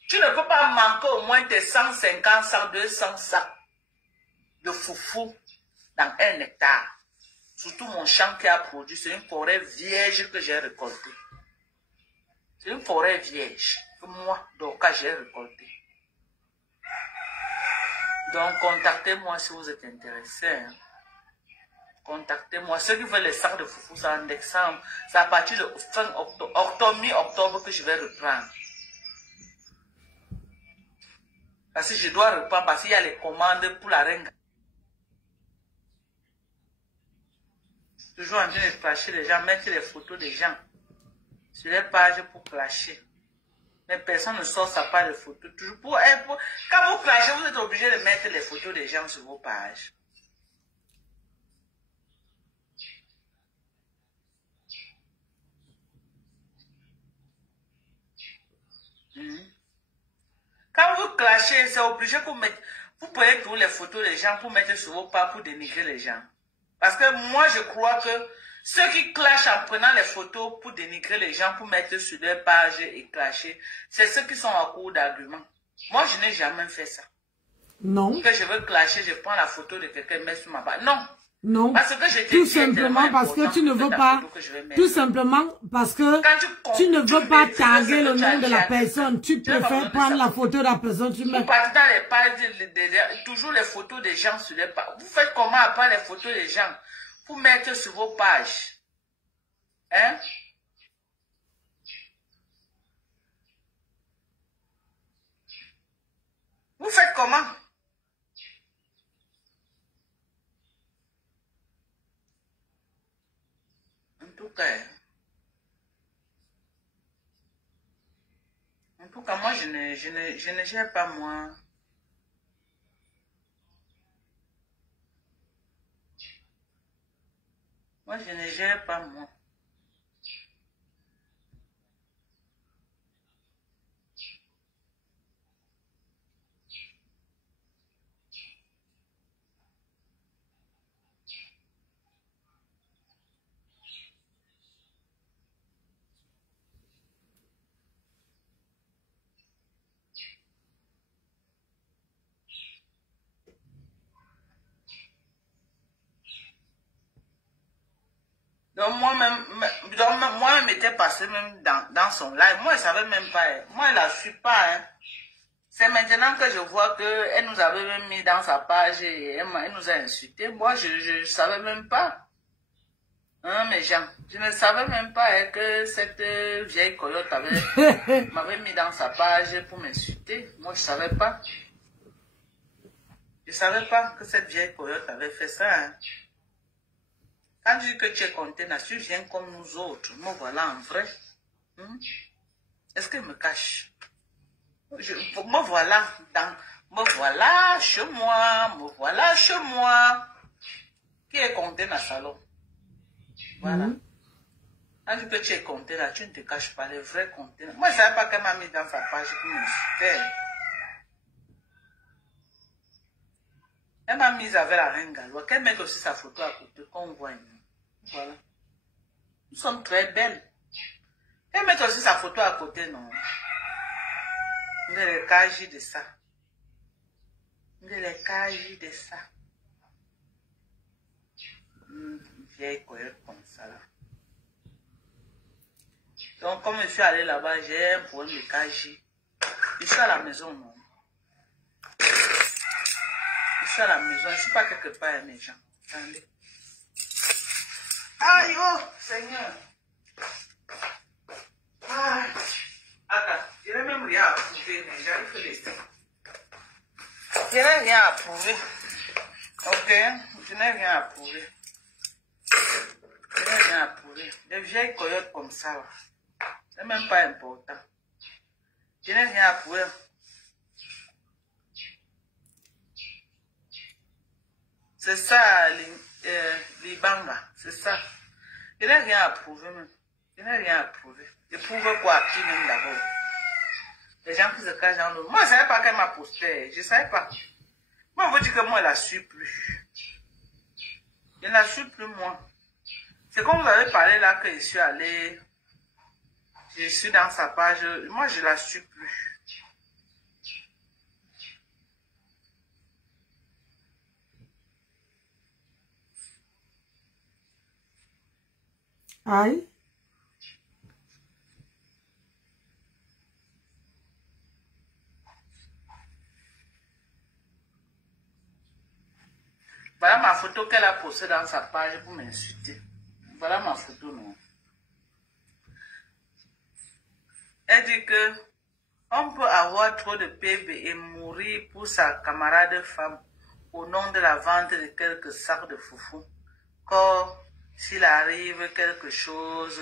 Tu ne peux pas manquer au moins tes 150, 100, 200 sacs de foufou dans 1 hectare. Surtout mon champ qui a produit, c'est une forêt vierge que j'ai récoltée. C'est une forêt vierge que moi, donc, j'ai récoltée. Donc, contactez-moi si vous êtes intéressé. Hein. Contactez-moi. Ceux qui veulent les sacs de foufou, c'est en décembre. C'est à partir de fin octobre, mi-octobre que je vais reprendre. Parce que je dois reprendre, parce qu'il y a les commandes pour la reine. Toujours en train de clasher les gens, mettre les photos des gens sur les pages pour clasher. Mais personne ne sort sa page de photos. Toujours quand vous clashez, vous êtes obligé de mettre les photos des gens sur vos pages. Quand vous clashez, c'est obligé que vous prenez toutes les photos des gens pour mettre sur vos pages pour dénigrer les gens. Parce que moi, je crois que ceux qui clashent en prenant les photos pour dénigrer les gens, pour mettre sur leur page et clasher, c'est ceux qui sont en cours d'argument. Moi, je n'ai jamais fait ça. Non. Que je veux clasher, je prends la photo de quelqu'un et mets sur ma page. Non. Non. Parce que tout simplement parce que tu ne veux pas. Tout simplement parce que tu ne veux pas taguer le nom de la personne. Tu préfères prendre la photo de la personne. Tu mets. Vous partez dans les pages, toujours les photos des gens sur les pages. Vous faites comment à part les photos des gens pour mettre sur vos pages? Hein? Vous faites comment? En tout cas, moi, je ne gère pas, moi. Moi, je ne gère pas, moi. Donc moi-même était passé même dans son live. Moi, elle ne savait même pas. Moi, elle ne la suit pas. Hein. C'est maintenant que je vois qu'elle nous avait même mis dans sa page et elle nous a insultés. Moi, je ne savais même pas. Hein, mes gens, je ne savais même pas hein, que cette vieille coyote m'avait mis dans sa page pour m'insulter. Moi, je ne savais pas. Je ne savais pas que cette vieille coyote avait fait ça. Hein. Quand je dis que tu es content, tu viens comme nous autres. Me voilà en vrai. Est-ce qu'elle me cache? Me voilà chez moi. Me voilà chez moi. Qui est compté dans le salon. Voilà. Quand que tu es compté là, tu ne te caches pas les vrais comptés. Moi, je ne savais pas qu'elle m'a mis dans sa page pour m'insulter. Elle m'a mise avec la reine Galois. Qu'elle mette aussi sa photo à côté, qu'on voit. Voilà. Nous sommes très belles. Elle met aussi sa photo à côté, non? On est les KJ de ça. On est les KJ de ça. Une vieille coyote comme ça, là. Donc, comme je suis allé là-bas, j'ai un problème de KJ. Je suis à la maison, non? Je suis à la maison, je ne suis pas quelque part, mes gens. Attendez. Aïe, oh, Seigneur. Ah, attends, je n'ai même rien à prouver, mais j'arrive à laisser. Je n'ai rien à prouver. Ok, je n'ai rien à prouver. Je n'ai rien à prouver. Des vieilles coyotes comme ça, là. Ce n'est même pas important. Je n'ai rien à prouver. C'est ça, Libanga. C'est ça. Je n'ai rien à prouver, même. Je n'ai rien à prouver. Je prouve quoi à qui même d'abord? Les gens qui se cachent dans l'eau. Moi, je ne savais pas qu'elle m'a posté. Je ne savais pas. Moi, on veut dire que moi, je ne la suis plus. Je ne la suis plus, moi. C'est comme vous avez parlé là que je suis allé. Je suis dans sa page. Moi, je ne la suis plus. Aïe. Voilà ma photo qu'elle a postée dans sa page pour m'insulter. Voilà ma photo, non. Elle dit que on peut avoir trop de PV et mourir pour sa camarade femme au nom de la vente de quelques sacs de foufou. Comme s'il arrive quelque chose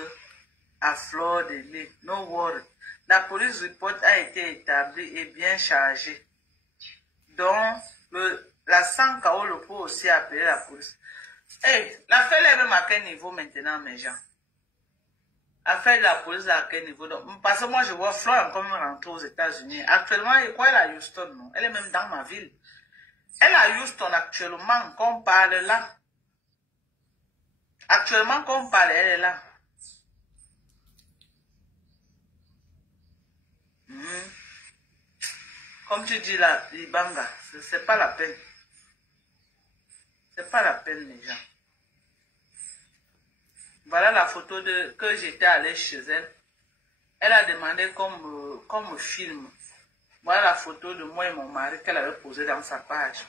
à fleur de lait. No worry. La police report a été établie et bien chargée. Donc, la 100 KO le peut aussi appeler la police. Hey, l'affaire est même à quel niveau maintenant, mes gens? L'affaire de la police à quel niveau? Donc, parce que moi, je vois Fleur comme rentrer aux États-Unis. Actuellement, quoi, elle est à Houston, non? Elle est même dans ma ville. Elle est à Houston actuellement, qu'on parle là. Actuellement, qu'on parle, elle est là. Comme tu dis là, Libanga, c'est pas la peine. C'est pas la peine, les gens. Voilà la photo que j'étais allé chez elle. Elle a demandé qu'on me filme. Voilà la photo de moi et mon mari qu'elle avait posée dans sa page.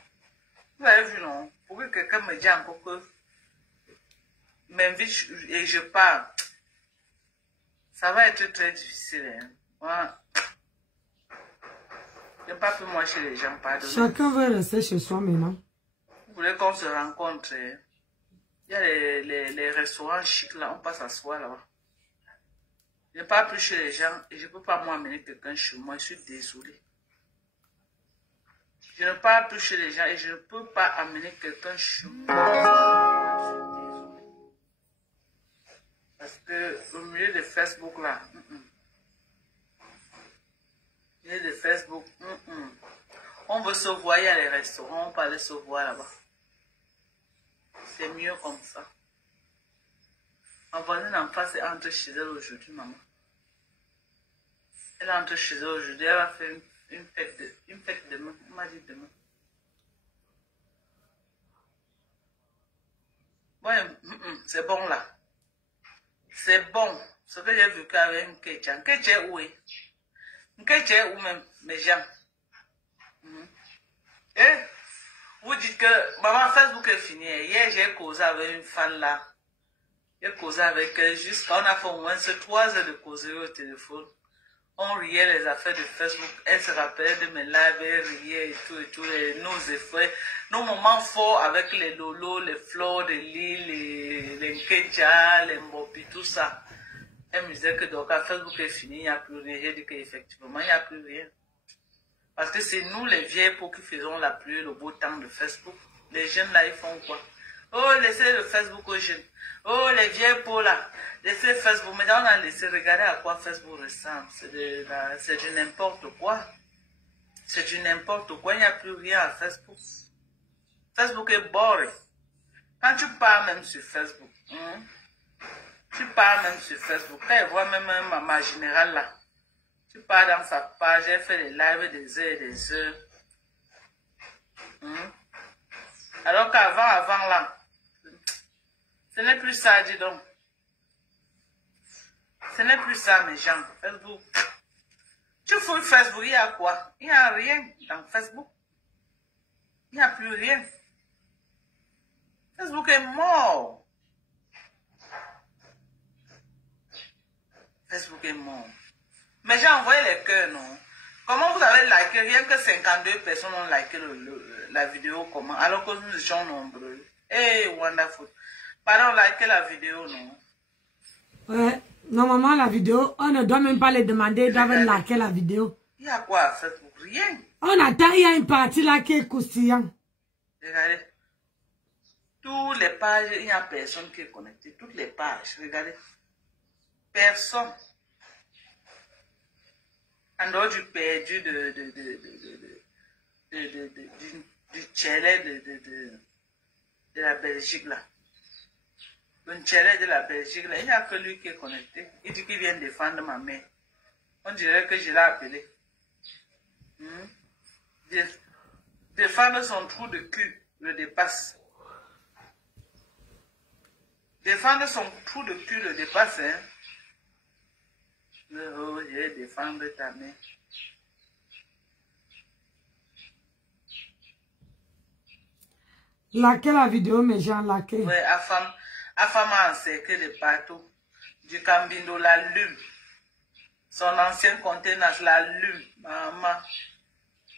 Vous avez vu, non? Pour que quelqu'un me dise encore que m'invite et je parle. Ça va être très difficile. Hein? Voilà. Je n'aime pas plus moi chez les gens, pardon. Chacun veut rester chez soi maintenant. Vous voulez qu'on se rencontre? Hein? Il y a les restaurants chics là, on passe à soi là-bas. Je ne parle plus chez les gens et je ne peux pas moi amener quelqu'un chez moi, je suis désolée. Je ne parle plus chez les gens et je ne peux pas amener quelqu'un chez moi. Je suis désolée. Parce que au milieu de Facebook là, au milieu de Facebook, on veut se voir, il y a les restaurants, on peut aller se voir là-bas. C'est mieux comme ça. Ma voisine en face est entre chez elle aujourd'hui, maman. Elle entre chez elle aujourd'hui, elle va faire une fête demain. On m'a dit demain. Bon, c'est bon là. C'est bon. Ce que j'ai vécu avec Nketia. Nketia est où est? Nketia est où même, mes gens? Et vous dites que maman Facebook est fini. Hier, j'ai causé avec une fan là. J'ai causé avec elle jusqu'à, on a fait au moins 3 heures de causerie au téléphone. On riait les affaires de Facebook. Elle se rappelait de mes lives, elle riait et tout, nos effets, nos moments forts avec les Lolo, les Fleurs de l'île, les Nketia, les Mbopi, tout ça. Elle me disait que donc, à Facebook est fini, il n'y a plus rien. J'ai dit qu'effectivement, il n'y a plus rien. Parce que c'est nous, les vieilles, pour qui faisons la pluie, le beau temps de Facebook. Les jeunes là, ils font quoi? Oh, laissez le Facebook aux jeunes. Oh, les vieilles peaux là. Laissez Facebook. Maintenant, on a laissé regarder à quoi Facebook ressemble. C'est du n'importe quoi. C'est du n'importe quoi. Il n'y a plus rien à Facebook. Facebook est boring. Quand tu pars même sur Facebook, tu pars même sur Facebook, quand elle voit même un maman général là, tu pars dans sa page, elle fait des lives des heures et des heures. Alors qu'avant là, ce n'est plus ça, dis donc. Ce n'est plus ça, mes gens. Facebook. Tu fouilles Facebook, il y a quoi? Il n'y a rien dans Facebook. Il n'y a plus rien. Facebook est mort. Facebook est mort. Mais j'ai envoyé les cœurs, non? Comment vous avez liké? Rien que 52 personnes ont liké la vidéo, comment? Alors que nous étions nombreux. Hey, wonderful. Pardon, liké la vidéo, non? Ouais, normalement, la vidéo, on ne doit même pas les demander, ils doivent liker la vidéo. Il y a quoi à Facebook? Rien. On attend, il y a une partie là qui est croustillant. Regardez. Toutes les pages, il n'y a personne qui est connecté. Toutes les pages, regardez. Personne. En dehors du perdu du tchelé de la Belgique là. Le tchelé de la Belgique là, il n'y a que lui qui est connecté. Il dit qu'il vient défendre ma mère. On dirait que je l'ai appelé. Défendre son trou de cul le dépasse. Défendre son trou de cul le dépasse, hein. Oh, je vais défendre ta mère. Laquelle la vidéo, mes gens, laquelle? Ouais, Afam a encerclé de partout. Du Cambindo l'allume. Son ancien conteneur l'allume. Maman.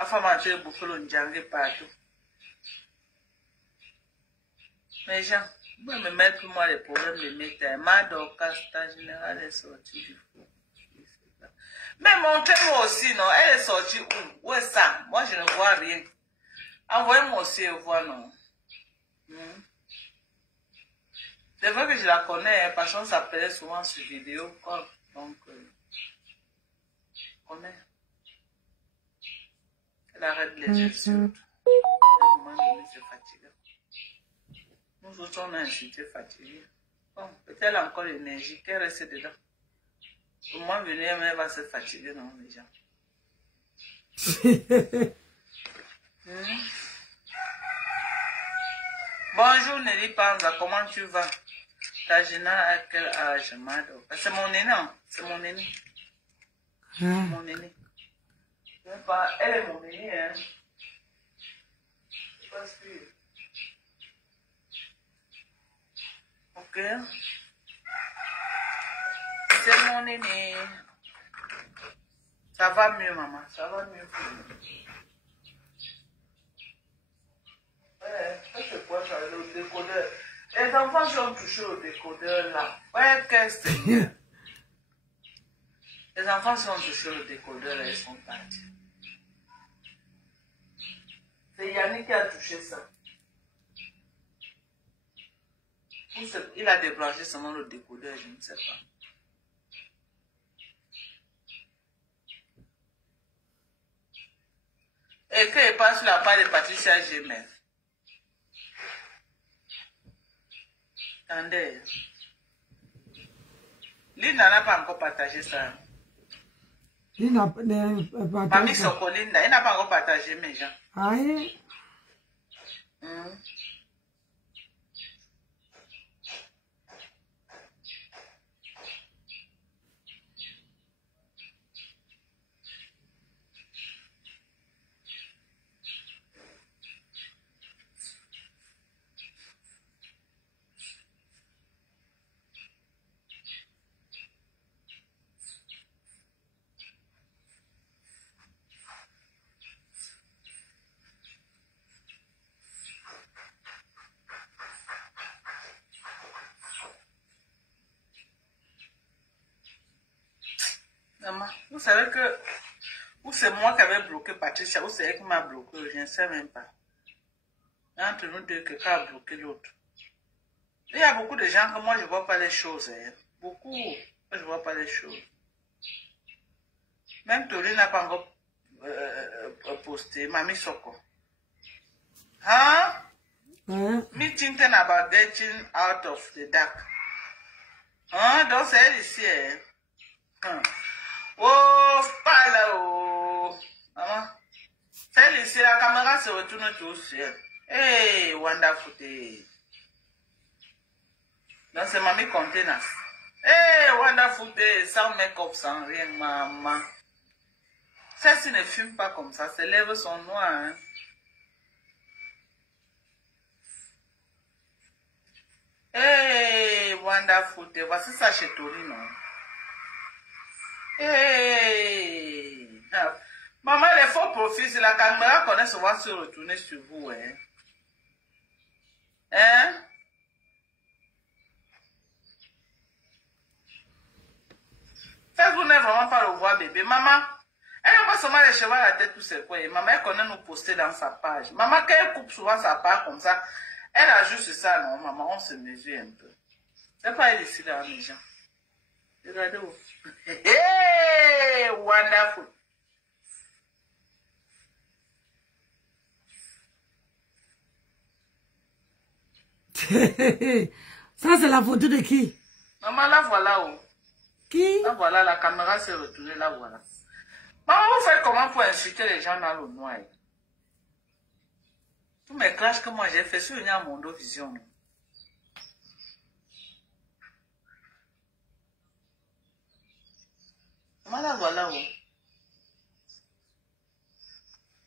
Afam a fait beaucoup de django partout. Mes gens, vous pouvez me mettre pour moi les problèmes de métal. Ma Dorcas, général est sortie du fou. Mais montrez-moi aussi, non? Elle est sortie où? Où est ça? Moi, je ne vois rien. Envoyez-moi aussi voir, non? C'est vrai que je la connais, hein, parce qu'on s'appelait souvent sur vidéo. Donc, je connais. Elle arrête les insultes. À un moment donné, c'est fatigant. Nous autres, on a insulté fatigué. Bon, peut-être encore l'énergie qu'elle reste dedans. Au moins venir, mais elle va se fatiguer, non, les gens. Bonjour Nelly Panza, comment tu vas? Ta jeune à quel âge, Mado? C'est mon aîné, hein? C'est mon aîné. Mon aîné. Elle est mon aîné, hein? Je pense que... Ok. C'est mon aîné. Ça va mieux, maman. Ça va mieux. Ouais, ça c'est quoi ça, le décodeur? Les enfants sont touchés au décodeur là. Ouais, qu'est-ce que c'est? Les enfants sont touchés au décodeur là, ils sont partis. C'est Yannick qui a touché ça. Il a débranché seulement le décodeur, je ne sais pas. Et qu'il passe sur la part de Patricia Gmail. Attendez. Linda n'a pas encore partagé ça. Linda n'a pas Mamie Soko Linda, il n'a pas encore partagé mes gens. Aïe. Maman, vous savez que ou c'est moi qui avais bloqué Patricia, ou c'est elle qui m'a bloqué, je ne sais même pas. Entre nous deux, quelqu'un a bloqué l'autre. Il y a beaucoup de gens que moi, je ne vois pas les choses. Hein. Beaucoup. Moi, je ne vois pas les choses. Même Tori n'a pas encore posté. Mami Soko. Hein? Me thinking about getting out of the dark. Hein? Donc, c'est elle ici. Hein? Oh, pas là. Oh. Maman. C'est elle ici. La caméra se retourne tout seul. Hey, wonderful day. Donc, c'est Mami Containers. Hey, wonderful day. Sans make-up, sans rien, maman. Celle-ci ne fume pas comme ça. Ses lèvres sont noires. Hein? Hey, wonderful day. Voici ça chez Tori, non? Hey. Maman, les faux profils, la caméra connaît souvent se retourner sur vous. Hein? Hein? Facebook n'est vraiment pas le voir, bébé. Maman, elle n'a pas seulement les cheveux à la tête, tout c'est quoi. Maman, elle connaît nous poster dans sa page. Maman, quand elle coupe souvent sa page comme ça, elle ajuste ça, non, maman, on se mesure un peu. C'est pas elle ici, là, les gens. Regardez-vous. Hey, wonderful. Ça, c'est la photo de qui? Maman, la voilà où? Qui? Là, voilà, la caméra s'est retournée, là, voilà. Maman, vous faites comment pour insulter les gens dans le noir? Tous mes clashs que moi j'ai fait sur une Mondo Vision. Maman, la voilà où?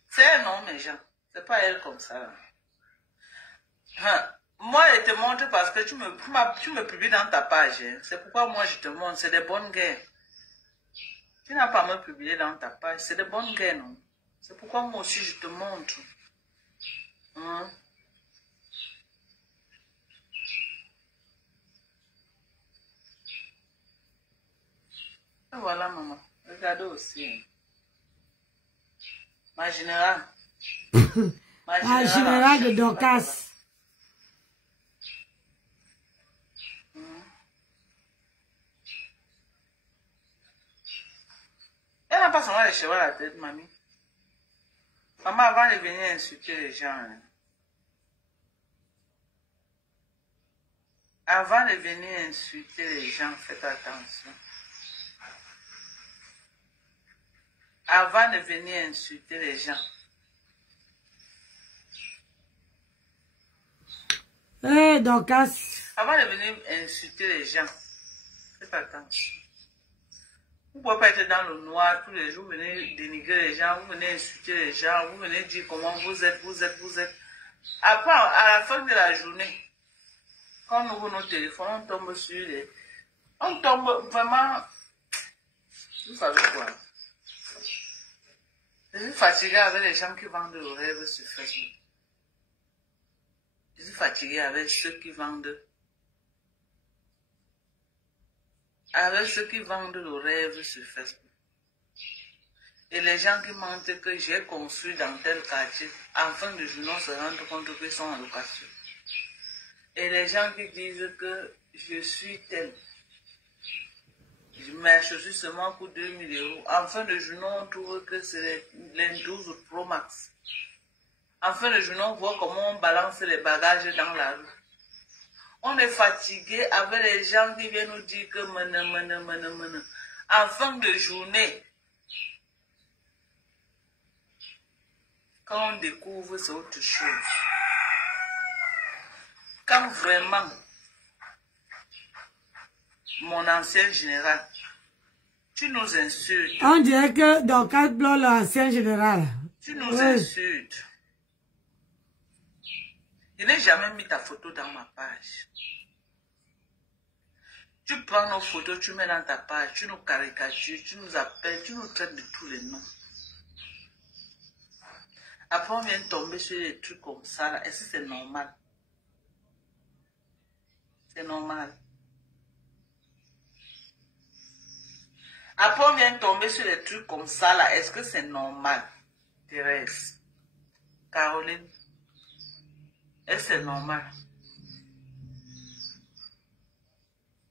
C'est elle, non, mes gens. C'est pas elle comme ça. Hein. Moi, je te montre parce que tu me publies dans ta page. Hein. C'est pourquoi moi, je te montre. C'est des bonnes guerres. Tu n'as pas me publié dans ta page. C'est des bonnes guerres, non? C'est pourquoi moi aussi, je te montre. Hein? Et voilà, maman. Regardez aussi. Hein. Ma générale. Ma générale de Dorcas. Elle n'a pas seulement les cheveux à la tête, mamie. Maman, avant de venir insulter les gens. Hein. Avant de venir insulter les gens, faites attention. Avant de venir insulter les gens. Eh, Dorcas. Avant de venir insulter les gens, faites attention. Vous ne pouvez pas être dans le noir tous les jours, vous venez dénigrer les gens, vous venez insulter les gens, vous venez dire comment vous êtes. Après, à la fin de la journée, quand nous ouvrons nos téléphones, on tombe sur les... On tombe vraiment... Vous savez quoi? Je suis fatigué avec les gens qui vendent le rêve sur Facebook. Je suis fatigué avec ceux qui vendent... Avec ceux qui vendent le rêve sur Facebook. Et les gens qui mentent que j'ai construit dans tel quartier, en fin de journée, on se rend compte qu'ils sont en location. Et les gens qui disent que je suis tel. Je suis seulement pour 2000 €. En fin de journée, on trouve que c'est les 12 Pro Max. En fin de journée, on voit comment on balance les bagages dans la rue. On est fatigué avec les gens qui viennent nous dire que en fin de journée, quand on découvre, c'est autre chose. Quand vraiment, mon ancien général, tu nous insultes. On dirait que Dorcas bloque l'ancien général. Tu nous insultes. Je n'ai jamais mis ta photo dans ma page. Tu prends nos photos, tu mets dans ta page, tu nous caricatures, tu nous appelles, tu nous traites de tous les noms. Après, on vient tomber sur des trucs comme ça. Est-ce que c'est normal? C'est normal. Après, on vient tomber sur des trucs comme ça, là. Est-ce que c'est normal? Thérèse. Caroline. Est-ce que c'est normal?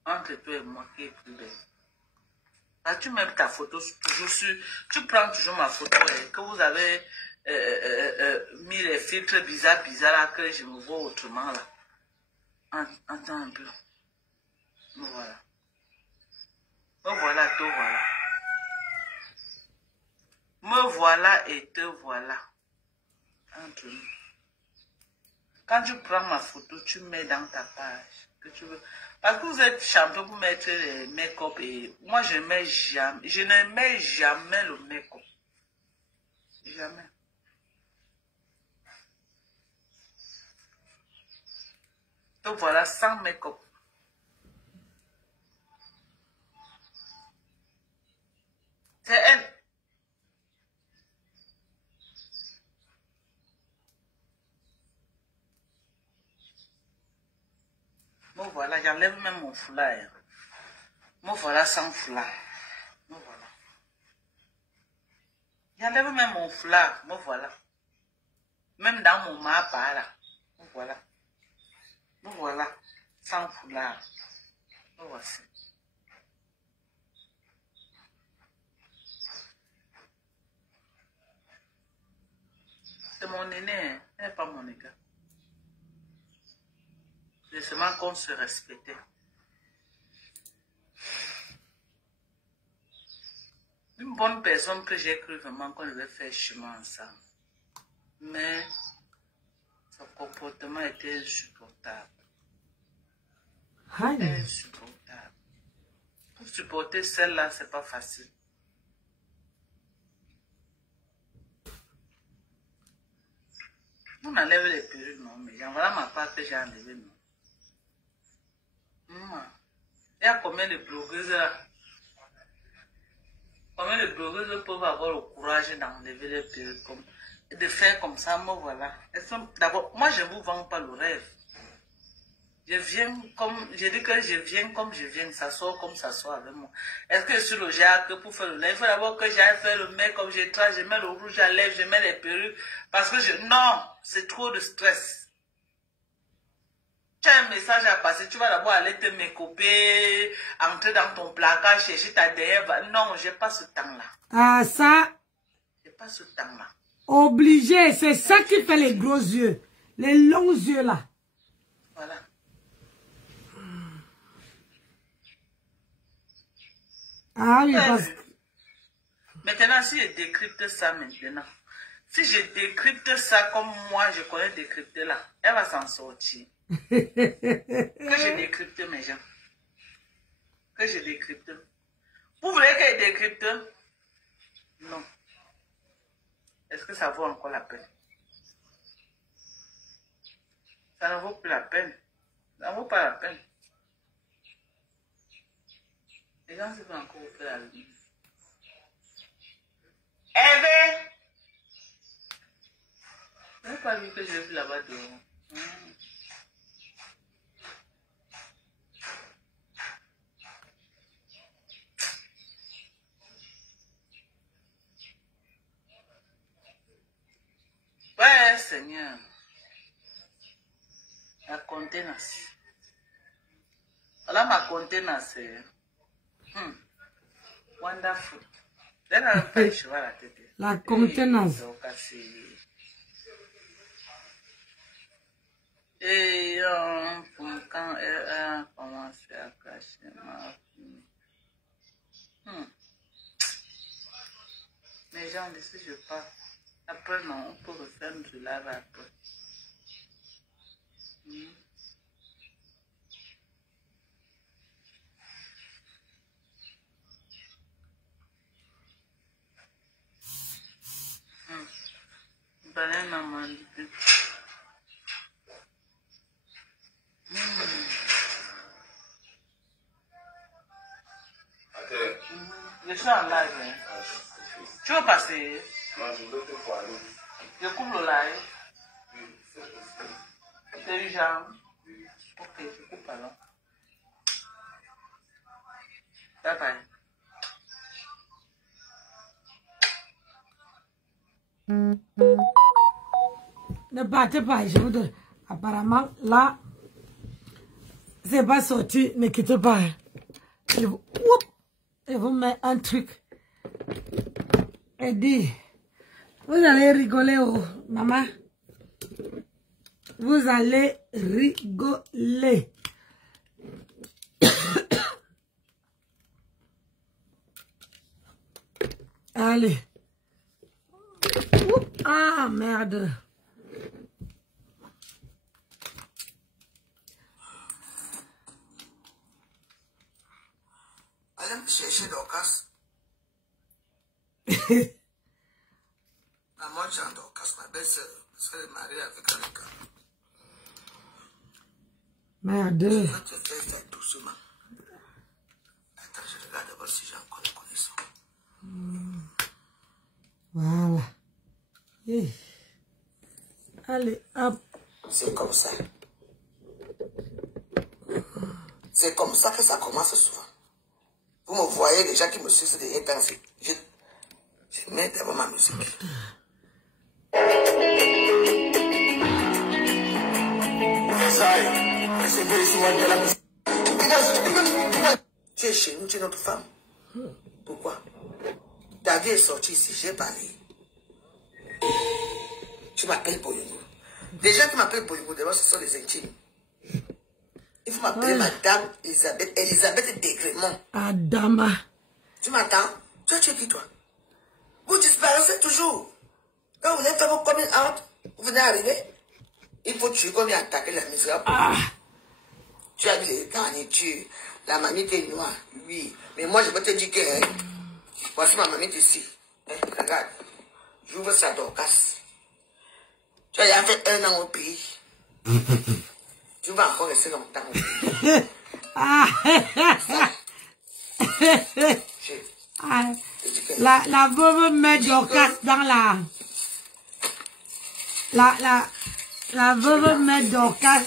Entre toi et moi, qui est plus belle? Là, tu mets ta photo toujours sur... Tu prends toujours ma photo et que vous avez mis les filtres bizarres là, que je me vois autrement là. Attends un peu. Me voilà. Me voilà, te voilà. Me voilà et te voilà. Entre nous. Quand tu prends ma photo, tu mets dans ta page que tu veux. Parce que vous êtes champion pour mettre les make-up et moi je mets jamais, je ne mets jamais le make-up. Jamais. Donc voilà, sans make-up. C'est elle. Bon voilà, j'enlève même mon foulard. Bon voilà, sans foulard. Bon voilà. J'enlève même mon foulard. Bon voilà. Même dans mon mappa là. Bon voilà. Bon voilà. Sans foulard. Bon voici. C'est mon aîné, hein. Elle n'est pas mon égal. C'est seulement qu'on se respectait. Une bonne personne que j'ai cru vraiment qu'on devait faire chemin ensemble. Mais son comportement était insupportable. Insupportable. Pour supporter celle-là, c'est pas facile. On enlève les perruques, non, mais voilà ma part que j'ai enlevé, non. Il y a combien de blogueuses là? Combien de blogueuses peuvent avoir le courage d'enlever les perruques comme, de faire comme ça, moi voilà. D'abord, moi je ne vous vends pas le rêve. Je viens comme, je dis que je viens comme je viens, ça sort comme ça sort avec moi. Est-ce que sur le Jacques pour faire le lait, il faut d'abord que j'aille faire le make comme je trace, je mets le rouge à lèvres, je mets les perruques, parce que non, c'est trop de stress. Tu as un message à passer, tu vas d'abord aller te mécoper, entrer dans ton placard, chercher ta derrière. Non, j'ai pas ce temps-là. Ah, ça. J'ai pas ce temps-là. Obligé, c'est ça qui fait les gros yeux. Les longs yeux là. Voilà. Ah oui, parce que... Maintenant, si je décrypte ça maintenant, si je décrypte ça comme moi, je connais décrypter là, elle va s'en sortir. Que je décrypte mes gens. Que je décrypte. Vous voulez que je décrypte? Non. Est-ce que ça vaut encore la peine? Ça ne vaut plus la peine. Ça ne vaut pas la peine. Les gens se font encore faire la lumière. Eve! Vous n'avez pas vu que j'ai vu là-bas dehors? Ouais, Seigneur. La contenance. Voilà ma contenance. Wonderful. La contenance. Et quand elle a commencé à cacher ma fille. Les gens disent si je pars. Après, non, on peut refaire du lave après. Banana man. Je suis en live. Hein. Tu veux passer? Non, je veux te parler. Je coupe le live. C'est urgent. Ok, je coupe alors. Bye bye. Ne partez pas, je vous donne. Apparemment, là, C'est pas sorti, ne quittez pas. Je vous mets un truc. Et dit, vous allez rigoler, oh, maman. Vous allez rigoler. Allez. Ah, merde. Allez me chercher Dorcas. Maman Jean Dorcas, ma belle-sœur, parce qu'elle est mariée avec un gars. Merde. Je vais te faire ça doucement. Attends, je regarde d'abord si j'ai encore la connaissance. Voilà. Allez, hop. C'est comme ça. C'est comme ça que ça commence souvent. Vous me voyez, les gens qui me suivent ces derniers temps, je mets d'abord ma musique. Tu es chez nous, tu es notre femme. Pourquoi? Ta vie est sortie ici, j'ai parlé. Tu m'appelles Boyongo. Les gens qui m'appellent Boyongo, d'abord, ce sont les intimes. Il faut m'appeler Madame Elisabeth Dégremont. Adama. Tu m'entends? Tu es qui, toi? Vous disparaissez toujours. Quand vous n'êtes pas vos coming out, vous venez arriver. Il faut tuer comme il a attaqué la misère. Tu as vu les garnitures, la mamie qui est noire, oui. Mais moi, je peux te dire que, voici ma mamie ici. Regarde, j'ouvre ça Dorcas. Tu as déjà fait 1 an au pays. Tu vas encore rester longtemps au pays. La veuve met Dorcas dans la veuve met Dorcas.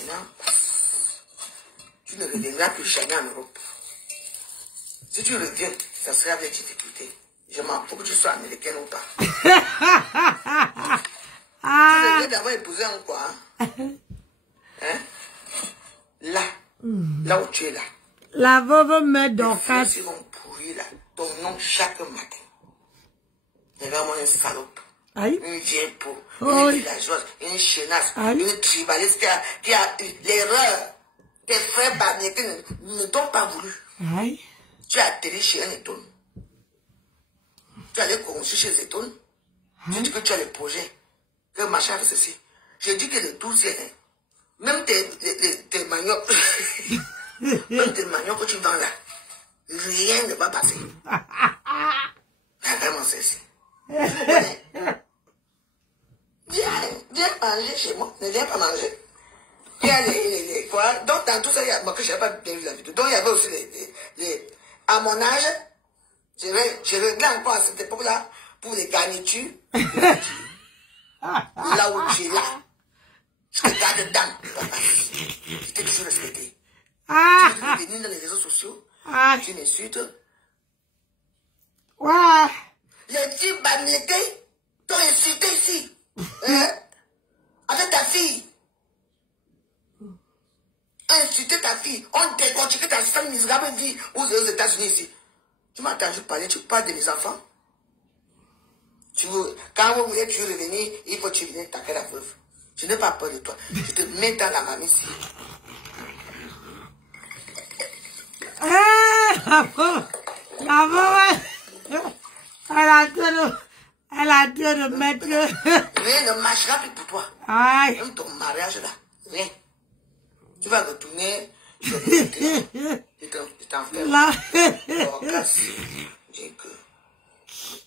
Tu ne reviendras plus jamais en Europe. Si tu reviens, ça sera avec difficulté. Je m'en fous que tu sois américaine ou pas. Tu reviens d'avoir épousé un quoi, hein? Là où tu es là. La veuve met Dorcas. Ils vont pourrir là, ton nom chaque matin. Regarde-moi une salope. Aïe. Une vieille peau, une villageoise, une chenasse, une tribaliste qui a eu l'erreur. Tes frères barniers ne t'ont pas voulu. Aïe. Tu as atterri chez un étonne. Tu allais conçu chez Zéton. Tu dis que tu as le projet. Que machin fait ceci. Je dis que le tout c'est, même tes maniocs, même tes maniocs que tu vends là, rien ne va passer. Vraiment ceci. Viens manger chez moi. Ne viens pas manger. Il y a les quoi. Donc dans tout ça, il y a, moi que je n'ai pas bien vu la vidéo. Donc il y avait aussi à mon âge, je réglais encore à cette époque-là pour les garnitures. Là où tu es là. Je regarde dedans. Je t'ai toujours respecté. Tu veux venir dans les réseaux sociaux. Tu m'insultes. Les petits bannétés t'ont insulté ici. Avec ta fille. Insulter ta fille. On décortique ta sale misérable vie aux États-Unis ici. Tu m'as entendu parler, tu parles de mes enfants. Quand vous voulez tu revenir, il faut que tu viennes taquer la veuve. Je n'ai pas peur de toi. Je te mets dans la mamie ici. La veuve, elle a dit de mettre. Rien ne marchera plus pour toi. Aïe. Même ton mariage là, rien. Tu vas retourner. Je t'en fais.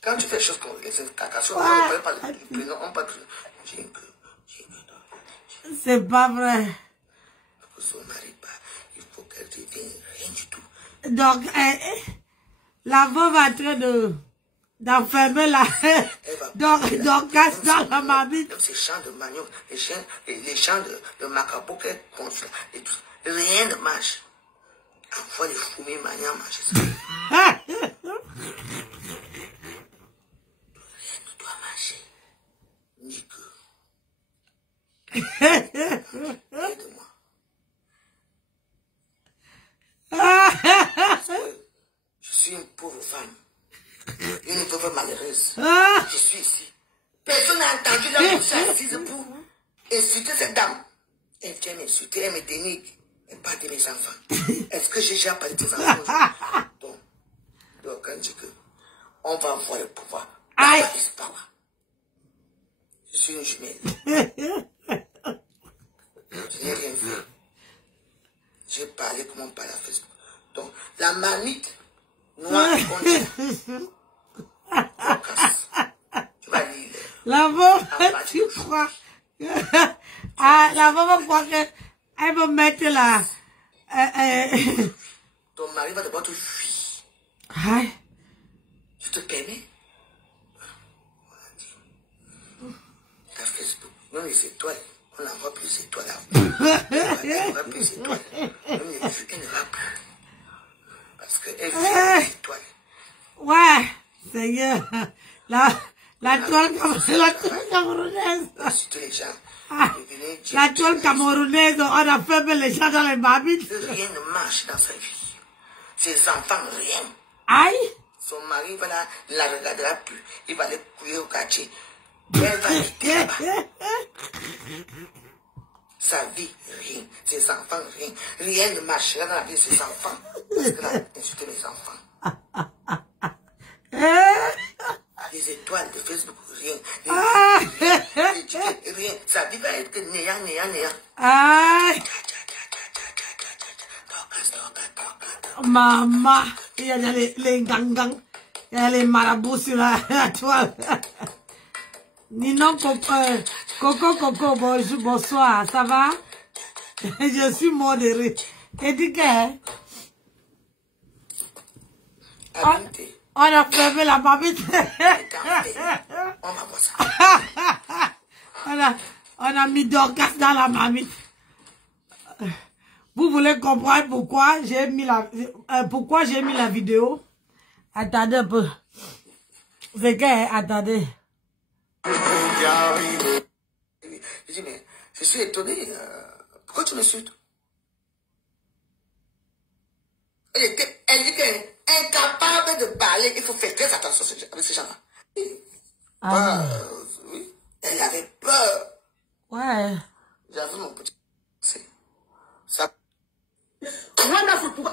Quand tu fais des choses comme les cacations, on ne parle pas de prénom, on parle de. C'est pas vrai. Pour son mari, il faut qu'elle devienne rien du tout. Donc, la veuve est en train d'enfermer la. Donc, casse dans la mamie. Même ces champs de manioc, les champs de macabre qu'elle construit, rien ne marche. Envoie les fourmis manières marcher ça. Rien ne doit marcher. Ni que. Aide-moi. business. Ah. Je suis ici. Personne n'a entendu là où je suis assise pour insulter cette dame. Elle vient m'insulter, elle me dénigre. Elle parle de mes enfants. Est-ce que j'ai déjà parlé de tes enfants aujourd'hui? Donc, on dit que on va avoir le pouvoir. Aïe. Papa. Je suis une jumelle. Je n'ai rien fait. J'ai parlé comme on parle à Facebook. Donc, la marmite noire qu'on dit. Tu vas lire. La maman, tu crois. Ah, la maman croit qu'elle va mettre la... Ton mari va d'abord te fuir. Aïe. Tu te permets? La Facebook, non les étoiles, on n'en voit plus étoiles. On n'en voit plus étoiles. Elle ne va plus. Parce qu'elle veut des étoiles. Ouais, Seigneur. La toile camerounaise. Surtout les gens. La toile camerounaise, on a fait les gens dans les marmites. Rien ne marche dans sa vie. Ses enfants, rien. Aïe. Son mari va la regardera plus. Il va les couiller au quartier. Elle va quitter là-bas. Sa vie, rien. Ses enfants, rien. Rien ne marchera dans la vie de ses enfants. Parce qu'elle a insulté mes enfants. Les étoiles de Facebook, rien. Les tickets, rien. Sa vie va être néant, néant, néant. Aïe. Maman, il y a les gangang, il y a les marabouts sur la toile. Ninon, Coco, bonsoir, ça va? Je suis modérée. Et dis que... On a fermé la marmite. On va voir on ça. a mis Dorcas dans la marmite. Vous voulez comprendre pourquoi j'ai mis la vidéo? Attendez un peu. C'est que, attendez. Je dis, mais je suis étonné. Pourquoi tu me insultes? Elle dit qu'elle est incapable de parler. Il faut faire très attention avec ces gens-là. Oui. Elle avait peur. Ouais. J'avais mon petit... Ça...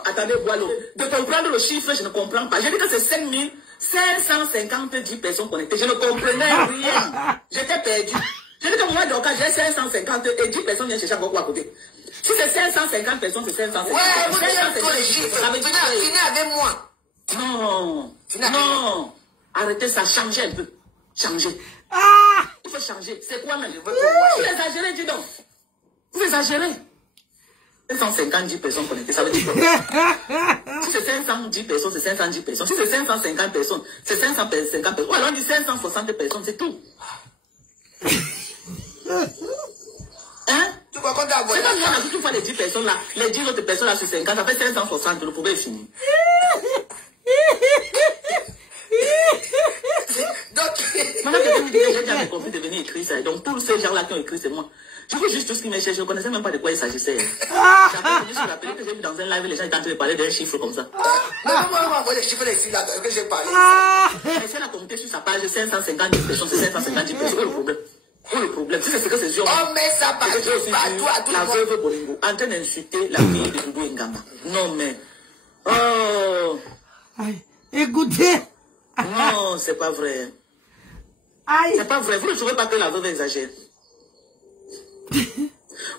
Attendez, voilà. De comprendre le chiffre, je ne comprends pas. J'ai dit que c'est 5550 personnes connectées. Je ne comprenais rien. J'étais perdu. J'ai dit que moi, donc, j'ai 550 et 10 personnes viennent chercher beaucoup à côté. Si c'est 550 personnes, c'est 550. Ouais, vous avez tous les chiffres. Venez avec moi. Non. Non. Arrêtez ça, changez un peu. Changez. Il faut changer. C'est quoi même? Vous exagérez, dis donc. Vous exagérez. 550 personnes connectées, ça veut dire quoi? Si c'est 510 personnes, c'est 510 personnes. Si c'est 550 personnes, c'est 550 personnes. Ou alors on dit 560 personnes, c'est tout. Hein? Tu crois qu'on t'a envoyé? C'est pas moi, si tu vois les 10 personnes là, les 10 autres personnes là sur 50, ça fait 560, le problème est fini. Maintenant, quelqu'un me dit que j'ai jamais compris de venir écrire ça. Donc, tous ces gens-là qui ont écrit, c'est moi. Je veux juste tout ce qui me cherche. Je ne connaissais même pas de quoi il s'agissait. J'avais venu sur la télé que j'ai vu dans un live, les gens étaient en train de parler d'un chiffre comme ça. Non, moi, on voit les chiffres ici, là, que j'ai parlé. Mais si elle a compté sur sa page 550 personnes, c'est 550 personnes. Où est le problème? Où est le problème? Si c'est ce que c'est sûr. On met ça partout, à tout le la monde. veuve Bolingo, en train d'insulter la fille de Doudou Ngama. Non, mais... Oh... Aïe. Écoutez. Non, c'est pas vrai. Aïe. C'est pas vrai. Vous ne trouvez pas que la veuve exagère?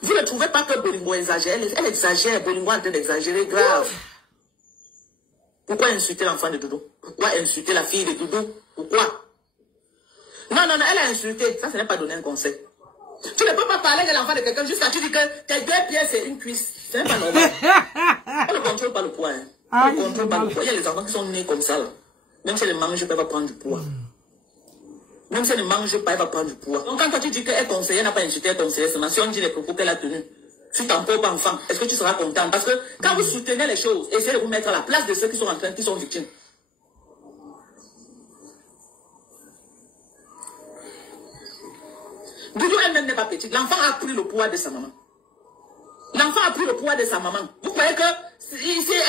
Vous ne trouvez pas que Bolingo exagère? Elle exagère. Bolingo est en train d'exagérer grave. Pourquoi insulter l'enfant de Doudou? Pourquoi insulter la fille de Doudou? Pourquoi? Non, elle a insulté. Ça, ce n'est pas donner un conseil. Tu ne peux pas parler de l'enfant de quelqu'un jusqu'à tu dis que tes 2 pieds, c'est une cuisse. Ce n'est pas normal. On ne contrôle pas le poids. Hein. On ne contrôle pas le poids. Il y a les enfants qui sont nés comme ça. Là. Même si elle ne mange pas, elle va prendre du poids. Même si elle ne mange pas, elle va prendre du poids. Donc quand toi tu dis qu'elle conseillère, n'a pas insulté, elle conseillère seulement, si on dit les propos qu'elle a tenus sur ton propre enfant, est-ce que tu seras content? Parce que quand vous soutenez les choses, essayez de vous mettre à la place de ceux qui sont en train, qui sont victimes. Doudou elle-même n'est pas petite. L'enfant a pris le poids de sa maman. L'enfant a pris le poids de sa maman. Vous croyez que si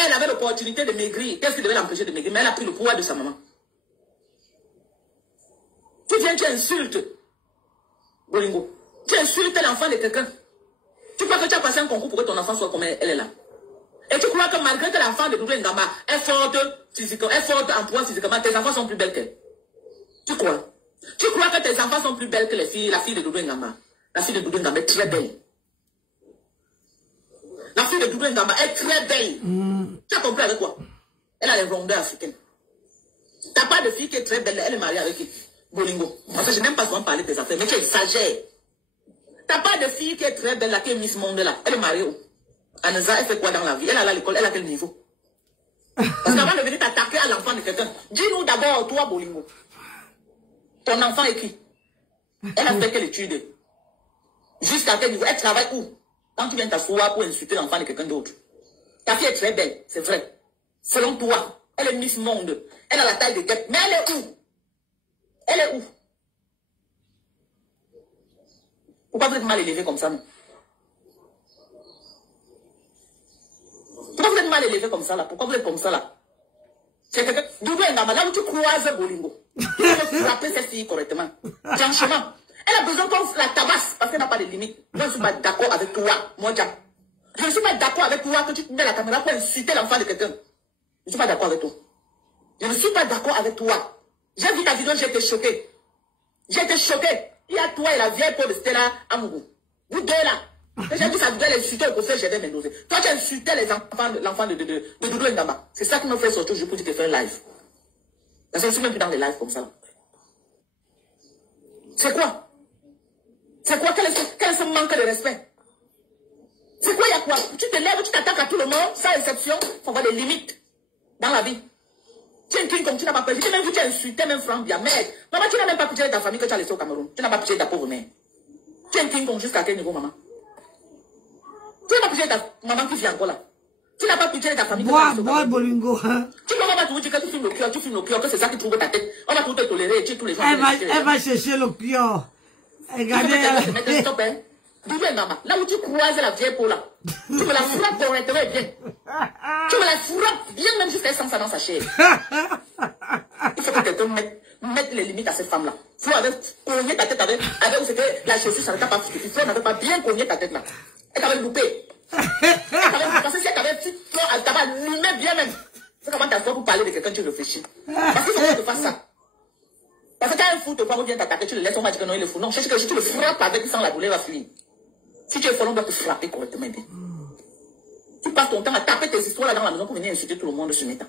elle avait l'opportunité de maigrir, qu'est-ce qui devait l'empêcher de maigrir? Mais elle a pris le poids de sa maman. Tu viens, tu insultes. Bolingo. Tu insultes l'enfant de quelqu'un. Tu crois que tu as passé un concours pour que ton enfant soit comme elle est là. Et tu crois que malgré que l'enfant de Doudou Ngama est forte physiquement, est forte en poids physiquement, tes enfants sont plus belles qu'elle. Tu crois? Tu crois que tes enfants sont plus belles que les filles, la fille de Doudou Ngama? La fille de Doudou Ngama est très belle. La fille de Doudou Ngama est très belle. Tu as compris avec quoi? Elle a les rondeurs africaines. T'as pas de fille qui est très belle, elle est mariée avec qui? Bolingo. Parce que je n'aime pas souvent parler de tes affaires, mais tu exagères. T'as pas de fille qui est très belle, là, qui est Miss Monde là. Elle est mariée où? Anza, elle fait quoi dans la vie? Elle a l'école, elle a quel niveau? Parce qu'avant de venir t'attaquer à l'enfant de quelqu'un, dis-nous d'abord, toi, Bolingo. Ton enfant est qui? Elle a fait quelle étude? Jusqu'à quel niveau? Elle travaille où? Quand tu viens t'asseoir pour insulter l'enfant de quelqu'un d'autre. Ta fille est très belle, c'est vrai. Selon toi, elle est Miss Monde. Elle a la taille de guêpe. Mais elle est où? Elle est où? Pourquoi vous êtes mal élevé comme ça, non? Pourquoi vous êtes mal élevé comme ça, là? Pourquoi vous êtes comme ça, là? C'est quelqu'un... Doudou Ngama, là où tu croises Bolingo, tu peux frapper cette fille correctement. Franchement, elle a besoin qu'on la tabasse parce qu'elle n'a pas de limite. Je ne suis pas d'accord avec toi, moi, Jack. Je ne suis pas d'accord avec toi que tu mets la caméra pour insulter l'enfant de quelqu'un. Je ne suis pas d'accord avec toi. Je ne suis pas d'accord avec toi. J'ai vu ta vidéo, j'ai été choqué. J'ai été choqué. Il y a toi et la vieille peau de Stella Amougou. Vous deux là. J'ai vu sa vidéo, elle insultait au conseil Gédé Mendoza. Toi, tu insultais l'enfant de Doudou Ngama. C'est ça qui me fait sortir aujourd'hui pour te faire un live. Parce que je ne suis même plus dans les lives comme ça. C'est quoi? C'est quoi? Quel est ce manque de respect? C'est quoi, il y a quoi? Tu te lèves, tu t'attaques à tout le monde, sans exception, il faut avoir des limites dans la vie. Tu es un king comme tu n'as pas peur. J'ai même vu, tu as insulté même Franck Bia. Merde. Maman, tu n'as même pas pitié de ta famille que tu as laissé au Cameroun. Tu n'as pas pitié de ta pauvre mère. Tu es un king comme jusqu'à quel niveau, maman? Tu n'as pas pitié de ta maman qui vit encore là. Tu n'as pas pitié de ta famille que tu as laissé au Cameroun. Bolingo. Tu ne vas pas toujours dire que tu filmes le cœur, que c'est ça qui trouve ta tête. On va tout te tolérer et tuer tous les gens. Elle va chercher le cœur. Regardez. Stop, hein. Doudou Ngama, là où tu croises la vieille peau là, tu me la frappes correctement bien. Tu me la frappes bien même jusqu'à sans ça dans sa chair. Il faut que quelqu'un mette les limites à cette femme là. Flo avait cogné ta tête avec où c'était la chaussure, ça n'était pas foutu. Flo n'avait pas bien cogné ta tête là. Elle t'avait loupé. Parce que si elle t'avait fait, elle t'avait allumé bien même. C'est comment t'assois pour parler de quelqu'un, tu réfléchis. Parce qu'il faut que tu fasses ça. Parce que quand un fou te voit, vient t'attaquer, tu le laisses, on va dire que non, il est fou. Non, cherche que si tu le frappes avec sans la douleur, va finir. Si tu es fort, on doit te frapper correctement bien. Tu passes ton temps à taper tes histoires là dans la maison pour venir insulter tout le monde sur Meta.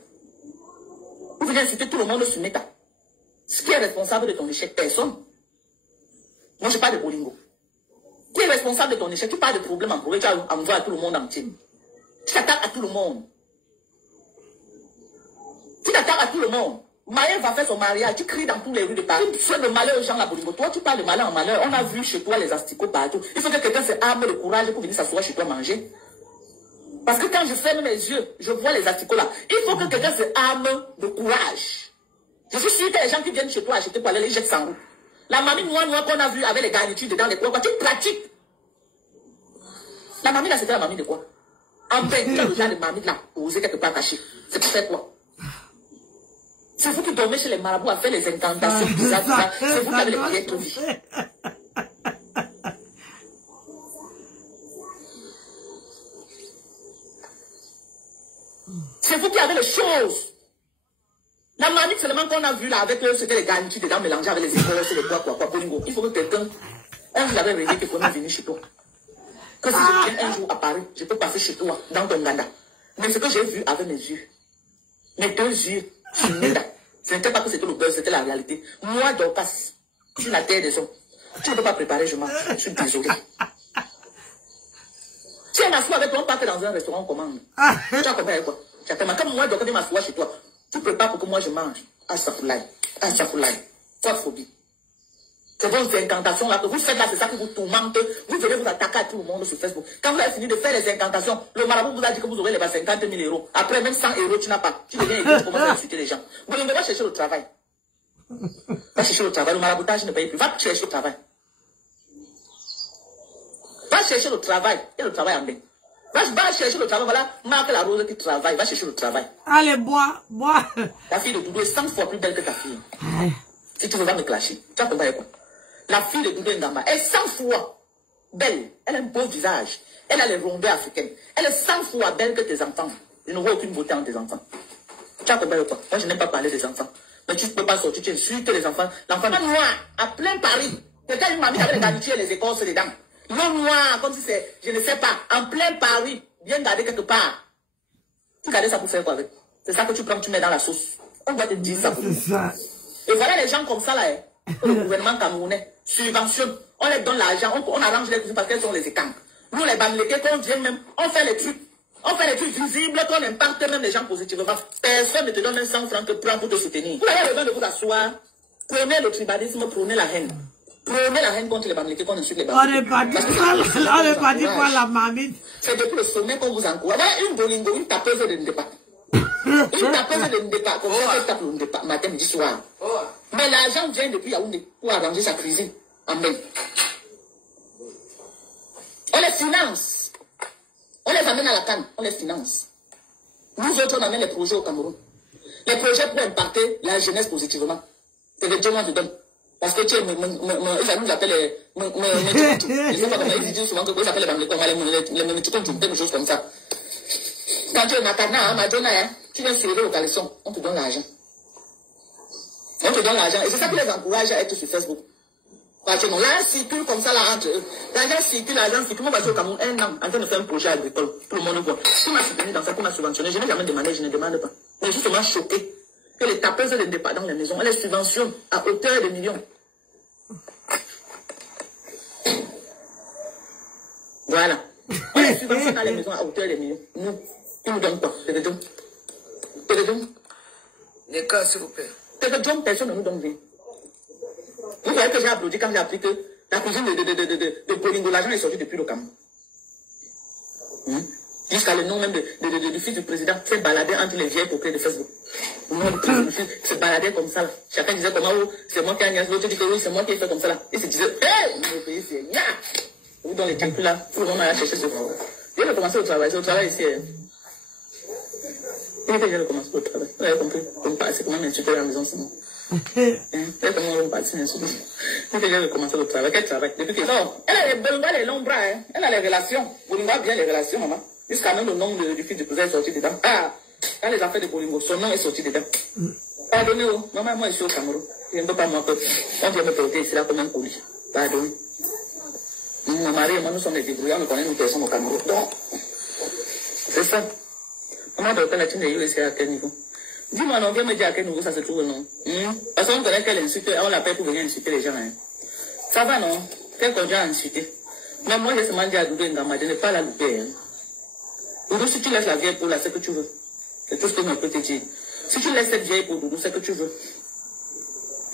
Pour venir insulter tout le monde sur Meta. Ce qui est responsable de ton échec, personne. Moi, je parle de Bolingo. Qui est responsable de ton échec? Tu parles de problèmes en progrès, tu envoies à tout le monde entier. Tu t'attaques à tout le monde. Tu t'attaques à tout le monde. Maël va faire son mariage, tu cries dans tous les rues de Paris. Tu fais le malheur aux gens là, Bolingo. Toi, tu parles de malheur en malheur. On a vu chez toi les asticots partout. Il faut que quelqu'un se arme de courage pour venir s'asseoir chez toi manger. Parce que quand je ferme mes yeux, je vois les asticots là. Il faut que quelqu'un se arme de courage. Je suis sûr que les gens qui viennent chez toi acheter pour aller les jeter sans roue. La mamie noire qu'on a vue avec les garnitures dedans, les coins, tu pratiques. La mamie là, c'était la mamie de quoi? En fait, tu as déjà les mamies là, osé quelque part caché. C'est pour faire quoi? C'est vous qui dormez chez les marabouts à faire les incantations, bizarres. C'est vous qui avez les piètres vie. C'est vous qui avez les choses. La mamie seulement qu'on a vu là avec eux, c'était les garnitures dedans mélangées avec les écoles, c'est les quoi, Bolingo. Il faut que quelqu'un, un jour j'avais rêvé qu'il faut même venir chez toi. Que si je viens un jour à Paris, je peux passer chez toi, dans ton ganda. Mais ce que j'ai vu avec mes yeux, mes deux yeux, ce n'était pas que c'était le beurre, c'était la réalité. Moi, Dorcas, sur la terre des hommes, tu ne peux pas préparer, je suis désolé. Si elle m'assoit avec toi, on part dans un restaurant, on commande. Tu as compris avec quoi? Comme moi, Dorcas, je m'assois chez toi. Tu prépares pour que moi je mange. Astaghfirullah. Quoi de phobie? C'est vos incantations là que vous faites là, c'est ça qui vous tourmente. Vous venez vous attaquer à tout le monde sur Facebook. Quand vous avez fini de faire les incantations, le marabout vous a dit que vous aurez les 50 000 euros. Après, même 100 euros, tu n'as pas. Tu deviens égoïste, tu commences à insulter les gens. Vous ne va chercher le travail. Va chercher le travail. Le maraboutage ne paye plus. Va chercher le travail. Va chercher le travail. Et le travail en bien. Va chercher le travail. Voilà, Marc la Rose qui travaille. Va chercher le travail. Allez, bois. La fille de Doudou est 100 fois plus belle que ta fille. Si tu veux pas me clasher, tu as compris quoi? La fille de Doudou Ngamba est 100 fois belle. Elle a un beau visage. Elle a les rondeurs africaines. Elle est 100 fois belle que tes enfants. Je ne vois aucune beauté en tes enfants. Tu as compris quoi? Moi, je n'aime pas parler des enfants. Mais tu ne peux pas sortir, tu insultes les enfants. L'enfant noir, à plein Paris. Quelqu'un m'a mis avec les garnitures et les écorces dedans. Non noir, comme si c'est, je ne sais pas, en plein Paris, bien gardé quelque part. Tu gardes ça pour faire quoi avec? C'est ça que tu prends, tu mets dans la sauce. On va te dire ça. C'est ça. Et voilà les gens comme ça là, le gouvernement camerounais subventionne. On les donne l'argent, on arrange les cousines parce qu'elles sont les écans. Nous les bamléqués, quand on vient même, on fait les trucs. On fait les trucs visibles, qu'on impacte même les gens positivement. Personne ne te donne un 100 francs que prends pour te soutenir. Vous avez besoin de vous asseoir. Prenez le tribalisme, prenez la haine. Prenez la haine contre les bamléqués, qu'on insulte les bamléqués. On n'est pas dit quoi la mamie. C'est depuis le sommet qu'on vous encourage. Une bolingo, une tapeuse de Ndepa. Une tapeuse de Ndepa, comme ça, elle tape le Ndepa, matin, midi, soir. Mais l'argent vient depuis Yaoundé pour arranger sa cuisine. Amen. On les finance. On les amène à la canne, on les finance. Nous autres, on amène les projets au Cameroun. Les projets pour impacter la jeunesse positivement. C'est des gens qui donnent. Parce que tu sais, ils nous appellent les je sais pas comment ils disent souvent que ils s'appellent les choses comme ça. Quand tu es Natana, Madonna, tu viens serrer au caleçon, on te donne l'argent. On te donne l'argent. Et c'est ça qui les encourage à être sur Facebook. Parce que non, là, circule comme ça, là, entre eux. L'argent circule. Moi, je suis au Cameroun un an en train de faire un projet agricole. Tout le monde voit. Qui m'a soutenu dans ça, qui m'a subventionné. Je n'ai jamais demandé, je ne demande pas. Mais justement choqué que les tapeuses de départ dans les maisons, on les subventionne à hauteur de millions. Voilà. On les subventionne dans les maisons à hauteur de millions. Nous, ils nous donnent quoi? C'est des dons. C'est des dons. Les cas, s'il vous plaît. C'est des dons, personne ne nous donne rien. Vous voyez que j'ai applaudi quand j'ai appris que la cuisine de Bolingo, l'argent est sorti depuis le Cameroun. Jusqu'à le nom même du fils du président s'est baladé entre les vieilles paupières de Facebook. Le nom du président se baladait comme ça là. Chacun disait comment c'est moi qui ai gagné, l'autre dit que oui, c'est moi qui ai fait comme ça là. Il se disait, hé, le pays c'est ya. Vous dans les calculs là, tout le monde a cherché ce travail. Il a commencé au travail, c'est au travail ici. Il a déjà commencé au travail. Vous avez compris? C'est comment m'insulter à la maison, c'est moi. C'est comment on va passer l'insulter. Il a déjà commencé au travail. Quel travail? Depuis que elle a les longs bras, elle a les relations. Bolingo a bien les relations, maman. Jusqu'à même le nom du fils du président est sorti dedans. Ah, dans les affaires de Bolingo, son nom est sorti dedans. Pardonnez-vous, maman, moi je suis au Cameroun. Je ne peux pas moi que on vient me porter ici là comme un colis. Pardonnez. Mon mari et moi, nous sommes des débrouillards, nous connaissons une personne au Cameroun. Donc, c'est ça. Maman, docteur, la team de You ici à quel niveau? Dis-moi, non, viens me dire à quel niveau ça se trouve, non? Parce qu'on connaît qu'elle insulte, on l'appelle pour venir insulter les gens. Hein. Ça va, non? Quel qu'on vient insulter? Mais moi, j'ai seulement dit à Doudou Ngamba, je n'ai pas la louper. Hein. Doudou, si tu laisses la vieille peau là, c'est que tu veux. C'est tout ce que je peux te dire. Si tu laisses cette vieille peau, Doudou, c'est que tu veux.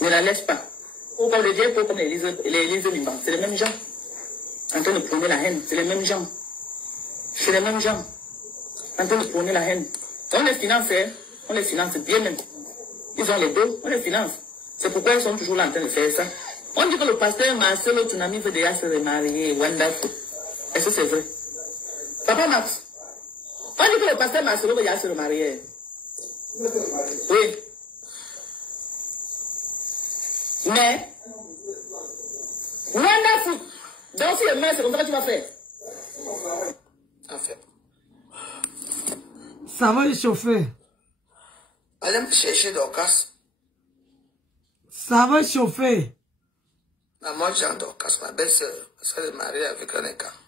Ne la laisse pas. Ou comme les vieilles peaux comme les Élise Limban, c'est les mêmes gens. En train de prôner la haine, c'est les mêmes gens. C'est les mêmes gens. En train de prôner la haine. On les finance, hein. On les finance bien même. Ils ont les dos, on les finance. C'est pourquoi ils sont toujours là en train de faire ça. On dit que le pasteur Marcelo Tsunami veut déjà se remarier. Wonderful. Est-ce que c'est vrai? Papa Max, on dit que le pasteur Marcelo veut déjà se remarier. Oui. Mais, wonderful. Donc si le maire, c'est comme ça que tu vas faire. En fait. Ça va le chauffer. Allez me chercher Dorcas. Ça va chauffer. Moi, Jean Dorcas, ma belle-sœur, parce qu'elle est mariée avec un écart.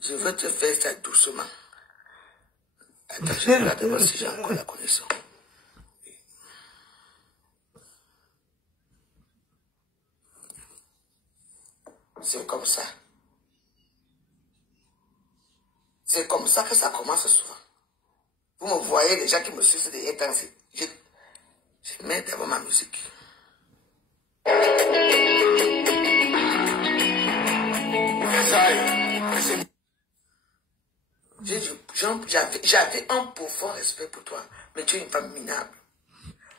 Je veux te faire ça doucement. Attends, je regarde d'abord si j'ai encore la connaissance. C'est comme ça. C'est comme ça que ça commence souvent. Vous me voyez, les gens qui me suivent des intensités. Je mets d'abord ma musique. J'avais un profond respect pour toi, mais tu es une femme minable.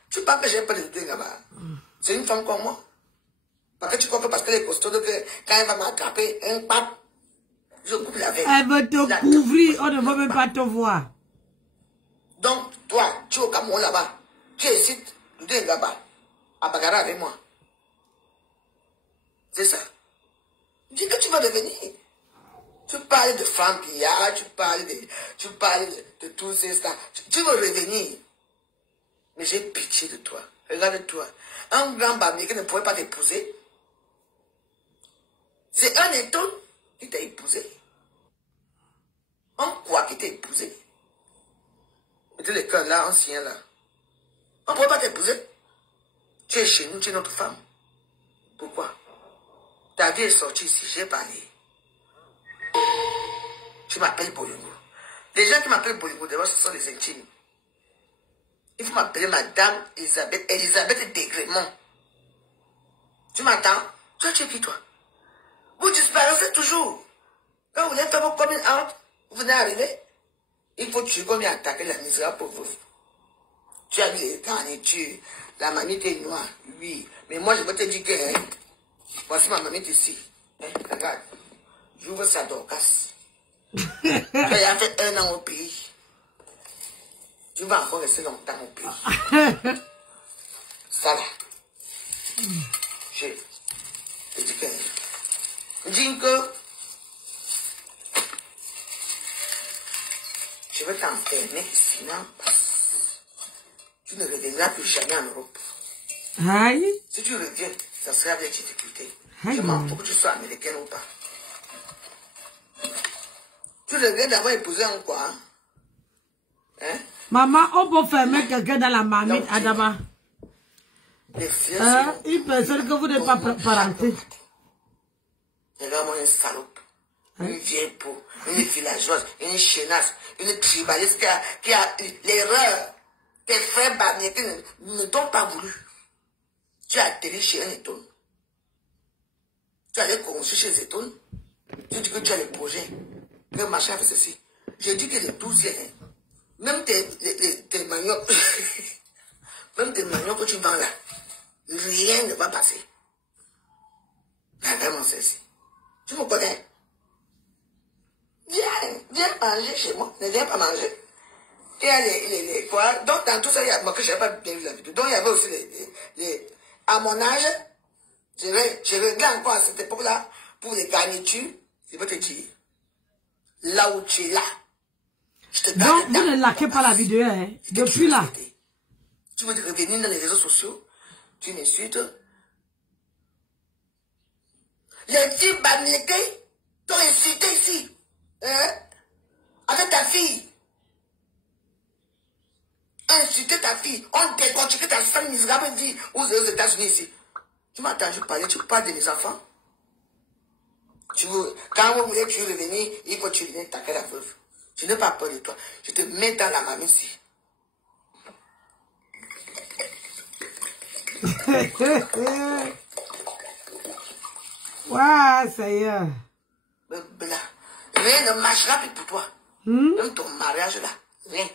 Tu parles que j'ai pas de deux là-bas. C'est une femme comme moi. Parce que tu crois que parce qu'elle est costaud, que quand elle va m'attraper un pape, je coupe la veille. Elle va te couvrir, on ne va même pas te voir. Donc, toi, tu es au Cameroun là-bas. Tu es ici, Tu es là-bas, à bagarre avec moi. C'est ça. Dis que tu vas revenir. Tu parles de femmes pillards, tu parles de tous ces stars. Tu veux revenir. Mais j'ai pitié de toi. Regarde-toi. Un grand bamier qui ne pourrait pas t'épouser. C'est un étau qui t'a épousé. Un quoi qui t'a épousé. Mettez le cœur là, ancien là. On ne pourrait pas t'épouser. Tu es chez nous, tu es notre femme. Pourquoi? Ta vie est sortie ici, j'ai parlé. Tu m'appelles Bolingo. Les gens qui m'appellent Bolingo, d'abord, ce sont les intimes. Il faut m'appeler Madame Elisabeth Degrémont. Tu m'entends? Toi, tu es qui, toi? Vous disparaissez toujours. Quand vous n'êtes pas vos coming out, vous venez arriver. Il faut tuer comme il a attaqué la misère pour vous. Tu as mis les garnitures. La mamie est noire, oui. Mais moi, je veux te dire que, hein, voici ma mamie ici. Hein, regarde. J'ouvre sa Dorcas. Elle a fait 1 an au pays. Tu vas encore rester longtemps au pays. Ça là. Je te dis que. Dis que. Je vais t'enfermer ici, non? Tu ne reviendras plus jamais en Europe. Aïe. Si tu reviens, ça sera avec difficulté. Je m'en fous que tu sois américaine ou pas. Tu reviens d'avoir épousé un quoi? Hein? Maman, on peut fermer quelqu'un dans la marmite, Adama. Une personne que vous n'êtes pas parenté. Regarde-moi une salope. Une vieille peau, une villageoise, une chenasse, une tribaliste qui a l'erreur. Tes frères bamiétés ne t'ont pas voulu. Tu as atterri chez un étonne. Tu allais conçu chez Zéton. Tu dis que tu as le projet. Que machin fait ceci. J'ai dit que les 12e, même tes maniocs, même tes maniocs que tu vends là, rien ne va passer. Vraiment, c'est ça. Tu me connais? Viens manger chez moi. Ne viens pas manger. Il y a les quoi. Donc, dans tout ça, il y a, moi, que je n'ai pas bien vu la vidéo. Donc, il y avait aussi à mon âge, je regarde encore à cette époque-là, pour les garnitures, je vais te dire, là où tu es là, je te garde. Donc, vous ne likez pas la vidéo, hein? Depuis là. Tu veux revenir dans les réseaux sociaux, tu m'insultes. Les petits bamléqués t'ont insulté ici, hein? Avec ta fille. Insulter ta fille, on décortique ta femme misérable vie aux États-Unis ici. Tu m'as entendu parler, tu parles de mes enfants. Quand vous voulez tu revenir, il faut que tu viennes taquer la veuve. Je n'ai pas peur de toi. Je te mets dans la mamie ici. Ouais, ça y est. Rien ne marchera plus pour toi. Même ton mariage là, rien.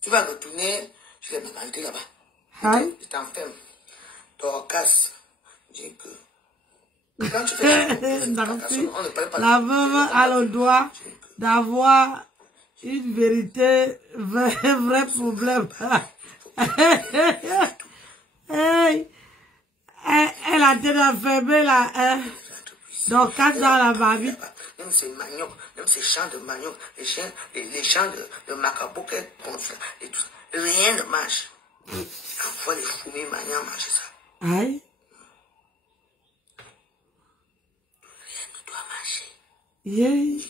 Tu vas retourner chez les mamans là-bas. Je t'enferme. Dorcas, dis que. Quand tu fais on ne parle pas. La veuve a le droit d'avoir une vérité, vrai problème. Hey, elle a été enfermée là. Dorcas dans la mamie. Même ces maniocs, même ces champs de manioc, les champs de macabre qu'elle pense, et tout ça. Rien ne marche. Envoie les fourmis maniants manger ça. Aïe. Rien ne doit marcher. Yeah.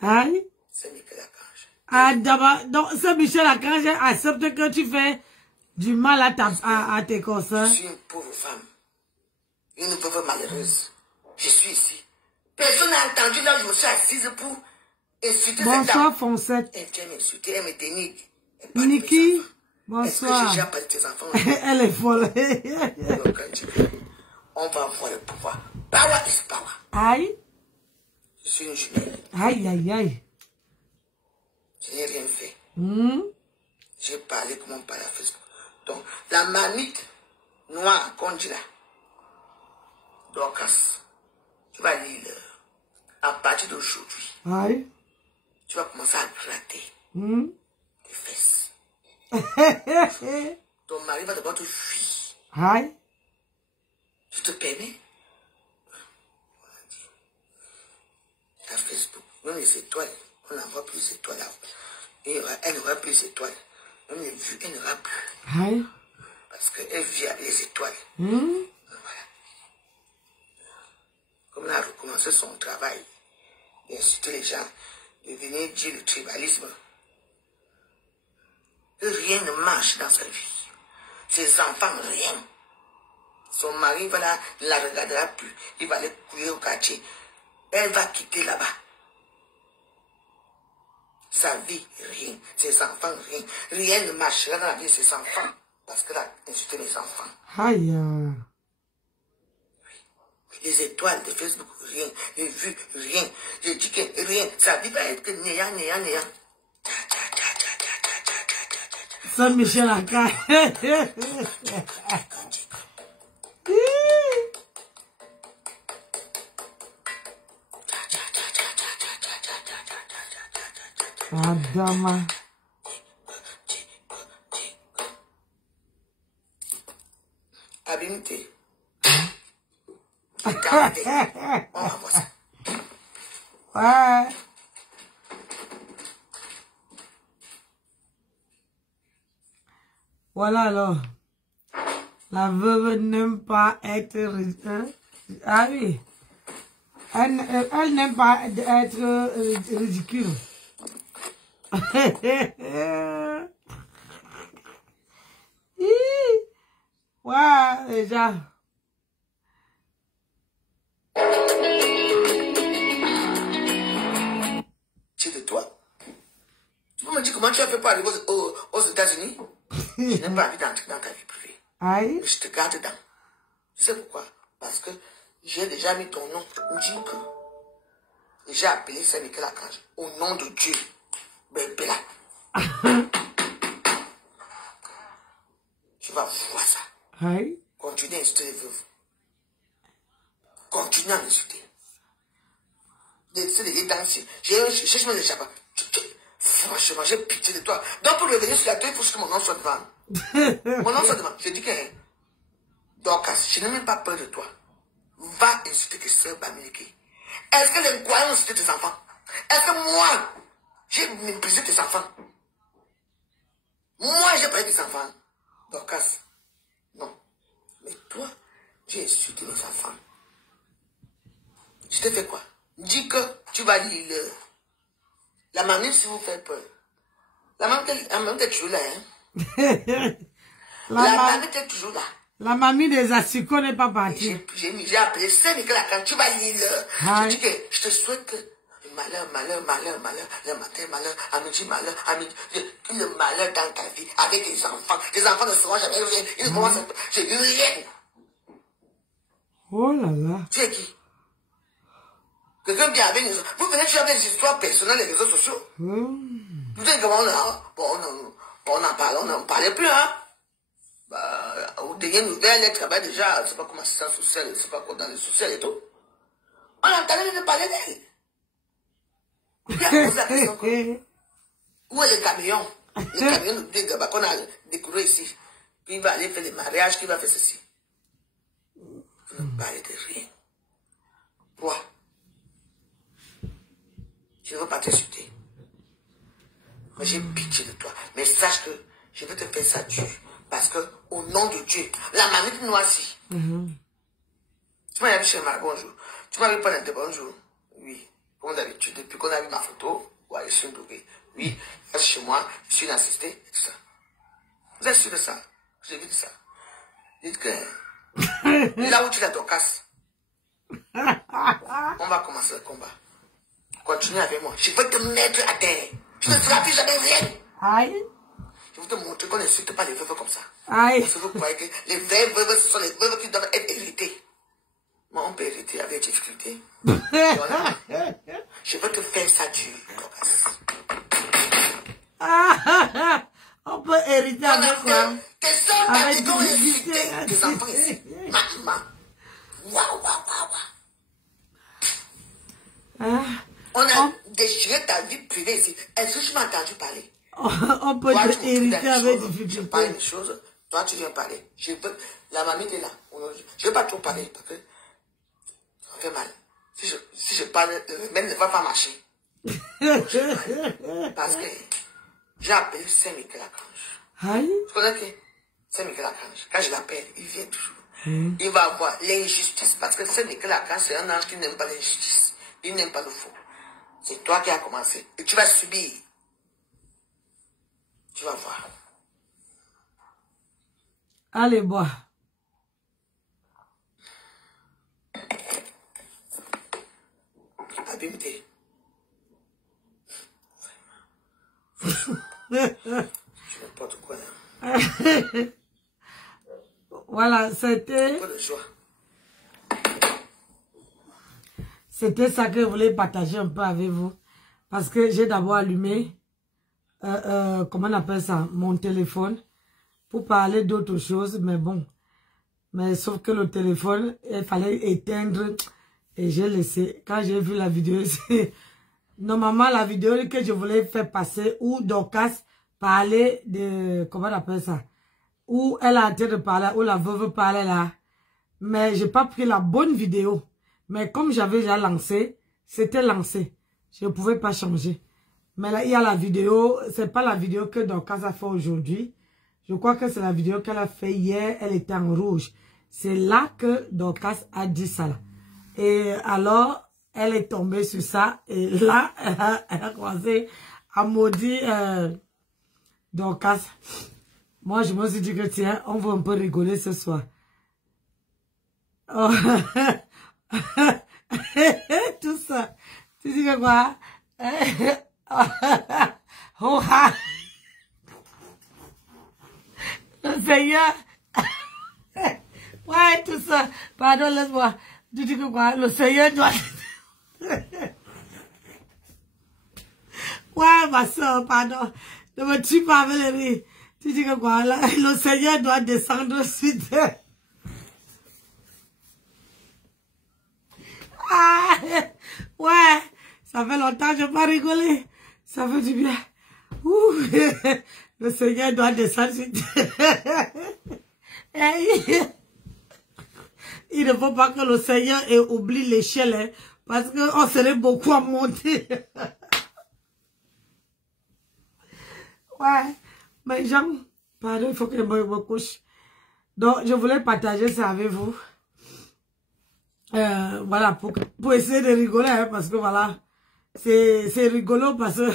Aïe. C'est Michel Archange. Ah, d'abord, donc, c'est Michel Archange accepte que tu fais du mal à tes consoeurs. Je suis une pauvre femme. Une pauvre malheureuse. Je suis ici. Personne n'a entendu là où je me suis assise pour insulter cette dame. Bonsoir, Foncette. Elle vient m'insulter, elle me dénigre. Niki, bonsoir. Est-ce que j'ai pas de tes enfants? Elle est folle. On va voir le pouvoir. Power is power. Aïe. Je suis une jumelle. Aïe, aïe, aïe. Je n'ai rien fait. J'ai parlé comme on parle à Facebook. Donc, la mamite noire qu'on dit là, Dorcas, tu vas lire à partir d'aujourd'hui. Aïe. Tu vas commencer à gratter tes fesses. ton mari va d'abord te fuir. Aïe. Tu te permets? À Facebook, même les étoiles, on n'envoie plus les étoiles. Elle n'aura plus les étoiles. Même les vues, elle n'aura plus. Aïe. Parce qu'elle vit avec les étoiles. Hum. Voilà. Comme elle a recommencé son travail, d'inciter les gens de venir dire le tribalisme. Rien ne marche dans sa vie. Ses enfants, rien. Son mari ne la regardera plus. Il va aller courir au quartier. Elle va quitter là-bas. Sa vie, rien. Ses enfants, rien. Rien ne marchera dans la vie de ses enfants. Parce qu'elle a insulté les enfants. Aïe. Les étoiles de Facebook, rien. Les vues, rien. Je dis que rien. Sa vie va être néant, néant, néant. Saint-Michel à Caille. Adama. Abimité. Regardez. On va voir ça. Ouais. Voilà alors. La veuve n'aime pas être... Ah oui. Elle n'aime pas être ridicule. Ouais, déjà. C'est de toi. Tu peux me dire comment tu as fait pour arriver aux États-Unis? Je n'ai pas envie d'entrer dans ta vie privée. Aïe. Je te garde dedans. Tu sais pourquoi? Parce que j'ai déjà mis ton nom, Ndjinka. Et j'ai appelé Saint-Michel Archange au nom de Dieu. Bébéla. Tu vas voir ça. Aïe. Continue à insulter les veuves. Continue à m'insulter. C'est des danser. Cherche mes échappes. Franchement, j'ai pitié de toi. Donc, pour revenir sur la tête, il faut que mon nom soit devant. Mon nom soit devant. Je dis que, Dorcas, je n'ai même pas peur de toi. Va insulter tes soeurs Bamileke. Est-ce que les croyants ont insulté tes enfants? Est-ce que moi, j'ai méprisé tes enfants? Moi, j'ai parlé de tes enfants. Dorcas, non. Mais toi, tu as insulté mes enfants. Je t'ai fait quoi? Dis que tu vas lire la mamie si vous faites peur. La mamie est toujours là, hein? La mamie est toujours là. La mamie des Assicos n'est pas partie. J'ai appelé Saint-Michel quand tu vas lire. Je dis que je te souhaite que malheur, le matin, malheur, à midi, malheur, à midi, le malheur dans ta vie, avec tes enfants. Tes enfants ne seront jamais rien. Ils ne commencent à... J'ai vu rien. Oh là là. Tu es qui? Quelqu'un vient avec nous. Vous venez faire des histoires personnelles des réseaux sociaux. Vous savez comment on n'en parlait plus, hein? Bah, aux dernières nouvelles, elle travaille déjà, je sais pas comment c'est ça, social, je sais pas quoi dans les sociales et tout. On entendait de parler d'elle. Puis elle pose la question quoi. Où est le camion? Le camion de Gaba qu'on a découvert ici. Puis il va aller faire des mariages, qui va faire ceci. Vous ne parlez de rien. Quoi? Je ne veux pas t'insulter. Mais j'ai pitié de toi. Mais sache que je vais te faire ça Dieu. Parce que, au nom de Dieu, la mamie noisy. Tu m'as vu chez moi, bonjour. Tu m'as vu pendant tes bonjour. Oui. Comme d'habitude, depuis qu'on a vu ma photo, ouais, je suis doublé. Oui, je suis chez moi, je suis une assistée, et tout ça. Vous êtes sûr de ça? J'ai vu de ça. Dites que, là où tu l'as ton casse, on va commencer le combat. Continue avec moi. Je vais te mettre à terre. Je ne ferai plus jamais rien. Aïe. Je vais te montrer qu'on n'insulte pas les veuves comme ça. Aïe. Parce que vous croyez que les vraies veuves, ce sont les veuves qui doivent être héritées. Moi, on peut hériter avec difficulté. Voilà. Je vais te faire ça dur, on peut hériter avec quoi? Tes soeurs, Avec t'as difficulté. hérité tes enfants ici. Maman. Waouh. On a déchiré ta vie privée ici. Est-ce que tu m'as entendu parler? On peut hériter avec difficulté. Je parle des choses, Toi, tu viens parler. La mamie est là. Je ne vais pas trop parler parce que ça me fait mal. Si je parle, le même ne va pas marcher. Parce que j'ai appelé Saint-Michel Archange. Tu connais qui? Saint-Michel Archange. Quand je l'appelle, il vient toujours. Il va avoir l'injustice. Parce que Saint-Michel Archange, c'est un ange qui n'aime pas l'injustice. Il n'aime pas le faux. C'est toi qui as commencé. Et tu vas subir. Tu vas voir. Allez, bois. Abimté. N'importe quoi. Voilà, c'était ça que je voulais partager un peu avec vous. Parce que j'ai d'abord allumé, comment on appelle ça, mon téléphone, pour parler d'autre chose, mais bon. Mais sauf que le téléphone, il fallait éteindre et j'ai laissé. Quand j'ai vu la vidéo, normalement la vidéo que je voulais faire passer, où Dorcas parlait de, comment on appelle ça, où elle a arrêté de parler, où la veuve parlait là. Mais j'ai pas pris la bonne vidéo. Mais comme j'avais déjà lancé, c'était lancé. Je ne pouvais pas changer. Mais là, il y a la vidéo. C'est pas la vidéo que Dorcas a fait aujourd'hui. Je crois que c'est la vidéo qu'elle a fait hier. Elle était en rouge. C'est là que Dorcas a dit ça. Là. Et alors, elle est tombée sur ça. Et là, elle a commencé à maudire Dorcas. Moi, je me suis dit que tiens, on va un peu rigoler ce soir. Oh. Tout ça. Tu dis que quoi? Oh, le Seigneur. Ouais, tout ça. Pardon, laisse-moi. Tu dis que quoi? Le Seigneur doit... Ouais, ma soeur, pardon. Ne me tue pas avec les rires. Tu dis que quoi? Le Seigneur doit descendre sur terre. Ah, ouais, ça fait longtemps que je n'ai pas rigolé. Ça fait du bien. Ouh, le Seigneur doit descendre sur terre. Il ne faut pas que le Seigneur oublie l'échelle, hein, parce qu'on serait beaucoup à monter. Ouais, mais Jean, pardon, il faut que je me couche. Donc, je voulais partager ça avec vous. Voilà, pour essayer de rigoler, hein, parce que voilà, c'est rigolo parce que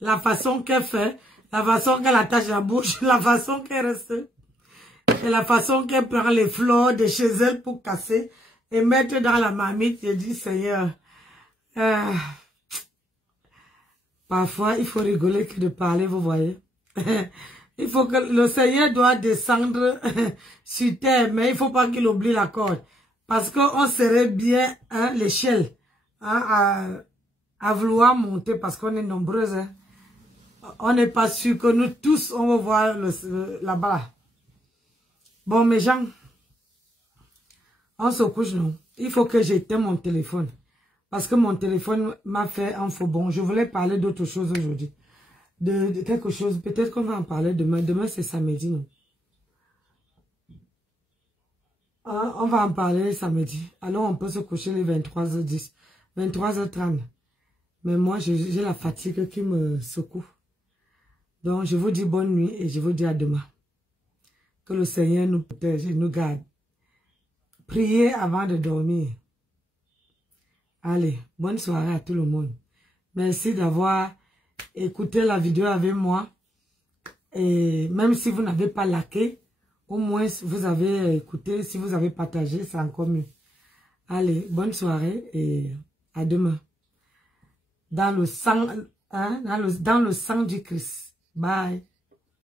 la façon qu'elle fait, la façon qu'elle attache la bouche, la façon qu'elle reste, et la façon qu'elle prend les fleurs de chez elle pour casser et mettre dans la marmite. Je dis, Seigneur, parfois il faut rigoler que de parler, vous voyez. Il faut que le Seigneur doit descendre sur terre, mais il faut pas qu'il oublie la corde. Parce qu'on serait bien, hein, l'échelle, hein, à vouloir monter parce qu'on est nombreuses. Hein. On n'est pas sûr que nous tous, on va voir là-bas. Bon, mes gens, on se couche, non? Il faut que j'éteigne mon téléphone. Parce que mon téléphone m'a fait un faux bon. Je voulais parler d'autre chose aujourd'hui. De quelque chose. Peut-être qu'on va en parler demain. Demain, c'est samedi, non? On va en parler samedi. Alors, on peut se coucher les 23h10. 23h30. Mais moi, j'ai la fatigue qui me secoue. Donc, je vous dis bonne nuit et je vous dis à demain. Que le Seigneur nous protège et nous garde. Priez avant de dormir. Allez, bonne soirée à tout le monde. Merci d'avoir écouté la vidéo avec moi. Et même si vous n'avez pas liké, au moins vous avez écouté. Si vous avez partagé, c'est encore mieux. Allez, bonne soirée et à demain. Dans le sang, hein, dans le sang du Christ. Bye.